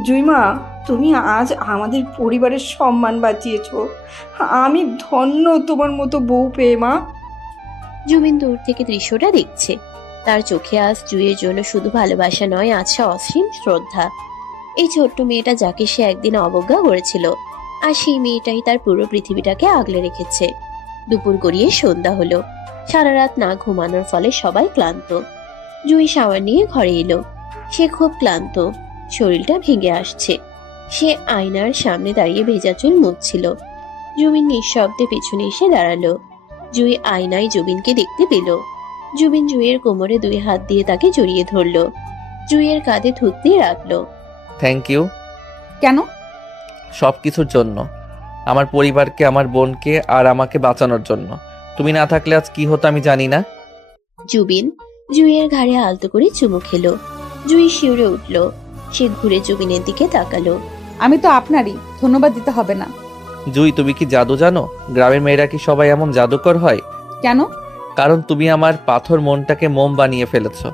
জুইমা, তুমি আজ আমাদের পরিবারের সম্মান বাঁচিয়েছো। আমি ধন্য তোমার মতো বউ পেয়ে মা। জুবিন দূর থেকে দৃশ্যটা দেখছে। তার চোখে আজ জুইয়ের জন্য শুধু ভালোবাসা নয়, আছে অসীম শ্রদ্ধা। এই ছোট্ট মেয়েটা যাকে সে একদিন অবজ্ঞা করেছিল, আর সেই মেয়েটাই তার পুরো পৃথিবীটাকে আগলে রেখেছে। দুপুর গড়িয়ে সন্ধ্যা হলো। সারা রাত না ঘুমানোর ফলে সবাই ক্লান্ত। জুই শাওয়ার নিয়ে ঘরে এলো। সে খুব ক্লান্ত, শরীরটা ভেঙে আসছে। সে আয়নার সামনে দাঁড়িয়ে ভেজা চুল মুছছিল। জুবিন নিঃশব্দে পেছনে এসে দাঁড়ালো। জুই আয়নায় জুবিনকে দেখতে পেল। জুবিন জুইয়ের কোমরে দুই হাত দিয়ে তাকে জড়িয়ে ধরলো। জুইয়ের কাঁধে থুত দিয়ে রাখলো। থ্যাংক ইউ কেন? সব কিছুর জন্য। আমার পরিবারকে, আমার বোনকে আর আমাকে বাঁচানোর জন্য। তুমি না থাকলে আজ কি হতো আমি জানি না। জুবিন জুইয়ের ঘাড়ে আলতো করে চুমু খেলো। জুই শিউরে উঠল। সে ঘুরে জুবিনের দিকে তাকালো। আমি তো আপনারই, ধন্যবাদ দিতে হবে না। জুই, তুমি কি জাদু জানো? গ্রামের মেয়েরা কি সবাই এমন জাদুকর হয়? কেন? কারণ তুমি আমার পাথর মনটাকে মোম বানিয়ে ফেলেছো।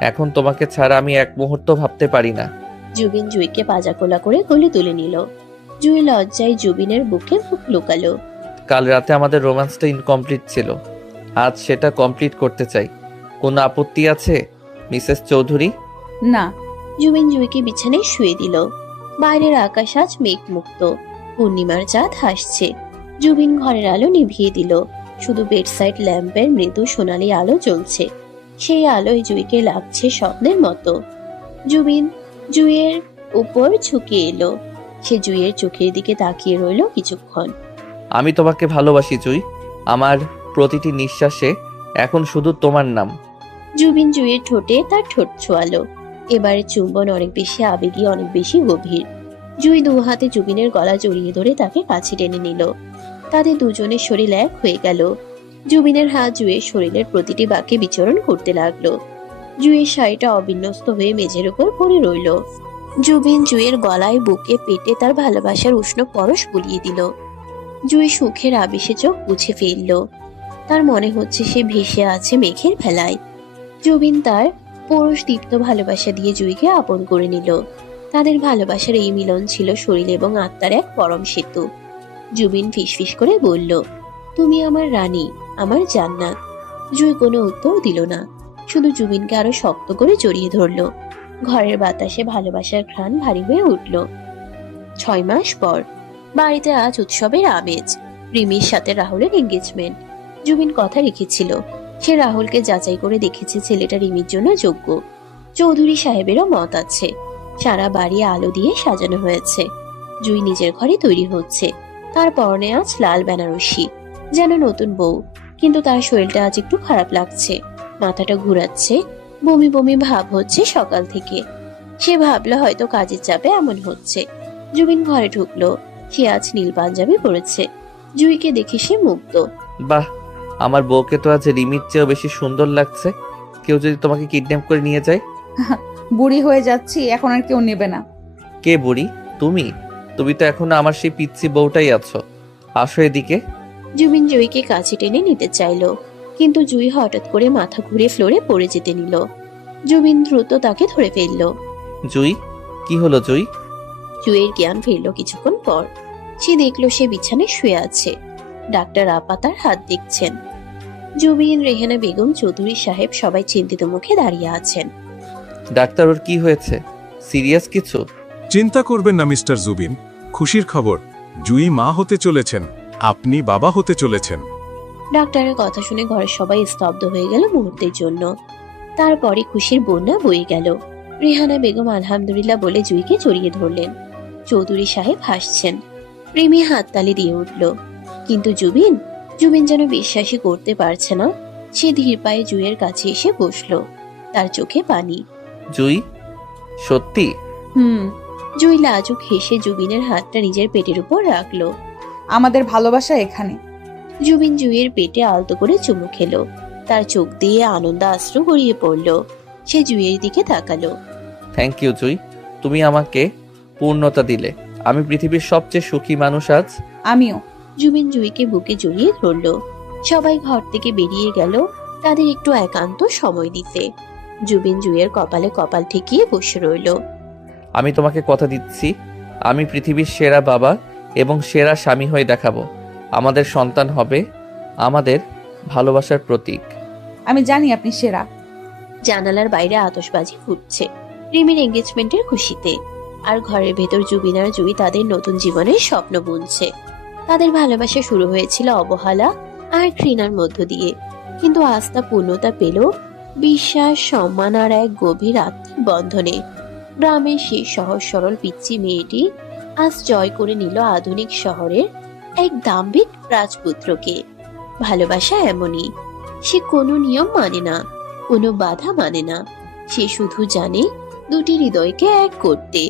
এখন তোমাকে ছাড়া আমি এক মুহূর্ত ভাবতে পারি না। জুবিন জুইকে পাজাকোলা করে কোলে তুলে নিল। জুই লজ্জায় জুবিনের বুকে মুখ লুকালো। কাল রাতে আমাদের রোম্যান্সটা ইনকমপ্লিট ছিল, আজ সেটা কমপ্লিট করতে চাই। কোনো আপত্তি আছে মিসেস চৌধুরী? না। জুবিন জুইকে বিছানায় শুয়ে দিল। বাইরের আকাশ আজ মেঘমুক্ত। পূর্ণিমার চাঁদ হাসছে। জুবিন ঘরের আলো নিভিয়ে দিল। শুধু বেডসাইড ল্যাম্পের মৃদু সোনালি আলো জ্বলছে। সেই আলোয় জুইকে লাগছে স্বপ্নের মতো। জুবিন জুইয়ের উপর ঝুঁকে এলো। সে জুইয়ের চোখের দিকে তাকিয়ে রইল কিছুক্ষণ। আমি তোমাকে ভালোবাসি জুই। আমার প্রতিটি নিঃশ্বাসে এখন শুধু তোমার নাম। জুবিন জুইয়ের ঠোঁটে তার ঠোঁট ছোঁয়ালো। এবারে চুম্বন অনেক বেশি আবেগী, অনেক বেশি গভীর। জুই দু হাতে জুবিনের গলা জড়িয়ে ধরে তাকে কাছে টেনে নিল। তাদের দুজনের শরীর এক হয়ে গেল। জুবিনের হাত জুইয়ের শরীরের প্রতিটি বাঁকে বিচরণ করতে লাগলো। জুইয়ের শাড়িটা অবিন্যস্ত হয়ে মেঝের উপর পড়ে রইল। জুবিন জুইয়ের গলায়, বুকে, পেটে তার ভালোবাসার উষ্ণ পরশ বুলিয়ে দিল। জুই সুখের আবেশে চোখ মুছে ফেলল। তার মনে হচ্ছে সে ভেসে আছে মেঘের ভেলায়। জুবিন তার পরশ দীপ্ত ভালোবাসা দিয়ে জুইকে আপন করে নিল। তাদের ভালোবাসার এই মিলন ছিল শরীর এবং আত্মার এক পরম সেতু। জুবিন ফিসফিস করে বলল, তুমি আমার রানী, আমার জান্নাত। জুই কোনো উত্তর দিল না, শুধু জুবিনকে আরো শক্ত করে জড়িয়ে ধরল। ঘরের বাতাসে ভালোবাসার ঘ্রাণ ভারী হয়ে উঠল। 6 মাস পর বাড়িতে আজ উৎসবের আমেজ। রিমির সাথে রাহুলের এঙ্গেজমেন্ট। জুবিন কথা রেখেছিল। সে রাহুলকে যাচাই করে দেখেছে ছেলেটা রিমির জন্য যোগ্য। চৌধুরী সাহেবেরও মত আছে। সারা বাড়ি আলো দিয়ে সাজানো হয়েছে। জুই নিজের ঘরে তৈরি হচ্ছে। তার পরনে আজ লাল বেনারসি, যেন নতুন বউ। কিন্তু তার শরীরটা আজ একটু খারাপ লাগছে। মাথাটা ঘুরাচ্ছে, বমি বমি ভাব হচ্ছে সকাল থেকে। সে ভাবলো হয়তো কাজের চাপে এমন হচ্ছে। জুবিন ঘরে ঢুকলো। সে আজ নীল পাঞ্জাবি পরেছে। জুইকে দেখে সে মুগ্ধ। বাহ, আমার বউকে তো আজ রিমির চেয়েও বেশি সুন্দর লাগছে। কেউ যদি তোমাকে কিডন্যাপ করে নিয়ে যায়? বুড়ি হয়ে যাচ্ছি, এখন আর কেউ নেবে না। কে বুড়ি? তুমি তুমি তো এখনো আমার সেই পিচ্ছি বউটাই আছো। আসো এদিকে। জুবিন জুইকে কাছে টেনে নিতে চাইলো, কিন্তু জুই হঠাৎ করে মাথা ঘুরে ফ্লোরে পড়ে যেতে নিল। জুবিন দ্রুত তাকে ধরে ফেলল। জুই, কি হলো জুই? জুইয়ের জ্ঞান ফিরল কিছুক্ষণ পর। সে দেখলো সে বিছানায় শুয়ে আছে। ডাক্তার আপা তার হাত দেখছেন। জুবিন, রেহানা বেগম, চৌধুরী সাহেব সবাই চিন্তিত মুখে দাঁড়িয়ে আছেন। ডাক্তার, ওর কি হয়েছে? সিরিয়াস কিছু? চিন্তা করবেন না মিস্টার জুবিন, খুশির খবর, জুই মা হতে চলেছেন, আপনি বাবা হতে চলেছেন। ডাক্তারের কথা শুনে ঘরের সবাই স্তব্ধ হয়ে গেল মুহূর্তের জন্য। তারপরে খুশির বন্যা বয়ে গেল। রেহানা বেগম আলহামদুলিল্লাহ বলে জুইকে জড়িয়ে ধরলেন। চৌধুরী সাহেব হাসছেন। রিমি হাততালি দিয়ে উঠল। কিন্তু জুবিন যেন বিশ্বাসই করতে পারছে না। সে ধীর পায়ে জুইয়ের কাছে এসে বসলো। তার চোখে পানি। জুই, সত্যি? জুই লাজুক হেসে জুবিনের হাতটা নিজের পেটের উপর রাখলো। আমাদের ভালোবাসা এখানে। জুবিন জুইয়ের পেটে আলতো করে চুমু খেলো। তার চোখ দিয়ে আনন্দ অশ্রু গড়িয়ে পড়ল। সে জুইয়ের দিকে তাকালো। থ্যাংক ইউ জুই, তুমি আমাকে পূর্ণতা দিলে। আমি পৃথিবীর সবচেয়ে সুখী মানুষ আজ। আমিও। জুবিন জুইকে বুকে জড়িয়ে ধরল। সবাই ঘর থেকে বেরিয়ে গেল তাদের একটু একান্ত সময় দিতে। জুবিন জুইয়ের কপালে কপাল ঠেকিয়ে বসে রইল। আমি তোমাকে কথা দিচ্ছি, আমি পৃথিবীর সেরা বাবা এবং সেরা স্বামী হয়ে দেখাবো। আমাদের সন্তান হবে আমাদের ভালোবাসার প্রতীক। আমি জানি আপনি সেরা। জানালার বাইরে আতশবাজি ফুটছে রিমির এঙ্গেজমেন্টের খুশিতে। আর ঘরের ভেতর জুবিন আর জুই তাদের নতুন জীবনের স্বপ্ন বুনছে। তাদের ভালোবাসা শুরু হয়েছিল অবহেলা আর ঘৃণার মধ্য দিয়ে, কিন্তু আস্থা পূর্ণতা পেল বিশ্বাস, সম্মান আর এক গভীর আত্মিক বন্ধনে। গ্রামের সেই সহজ সরল পিচ্চি মেয়েটি আজ জয় করে নিল আধুনিক শহরের এক দাম্ভিক রাজপুত্রকে। ভালোবাসা এমনই, সে কোনো নিয়ম মানে না, কোনো বাধা মানে না। সে শুধু জানে দুটি হৃদয়কে এক করতে।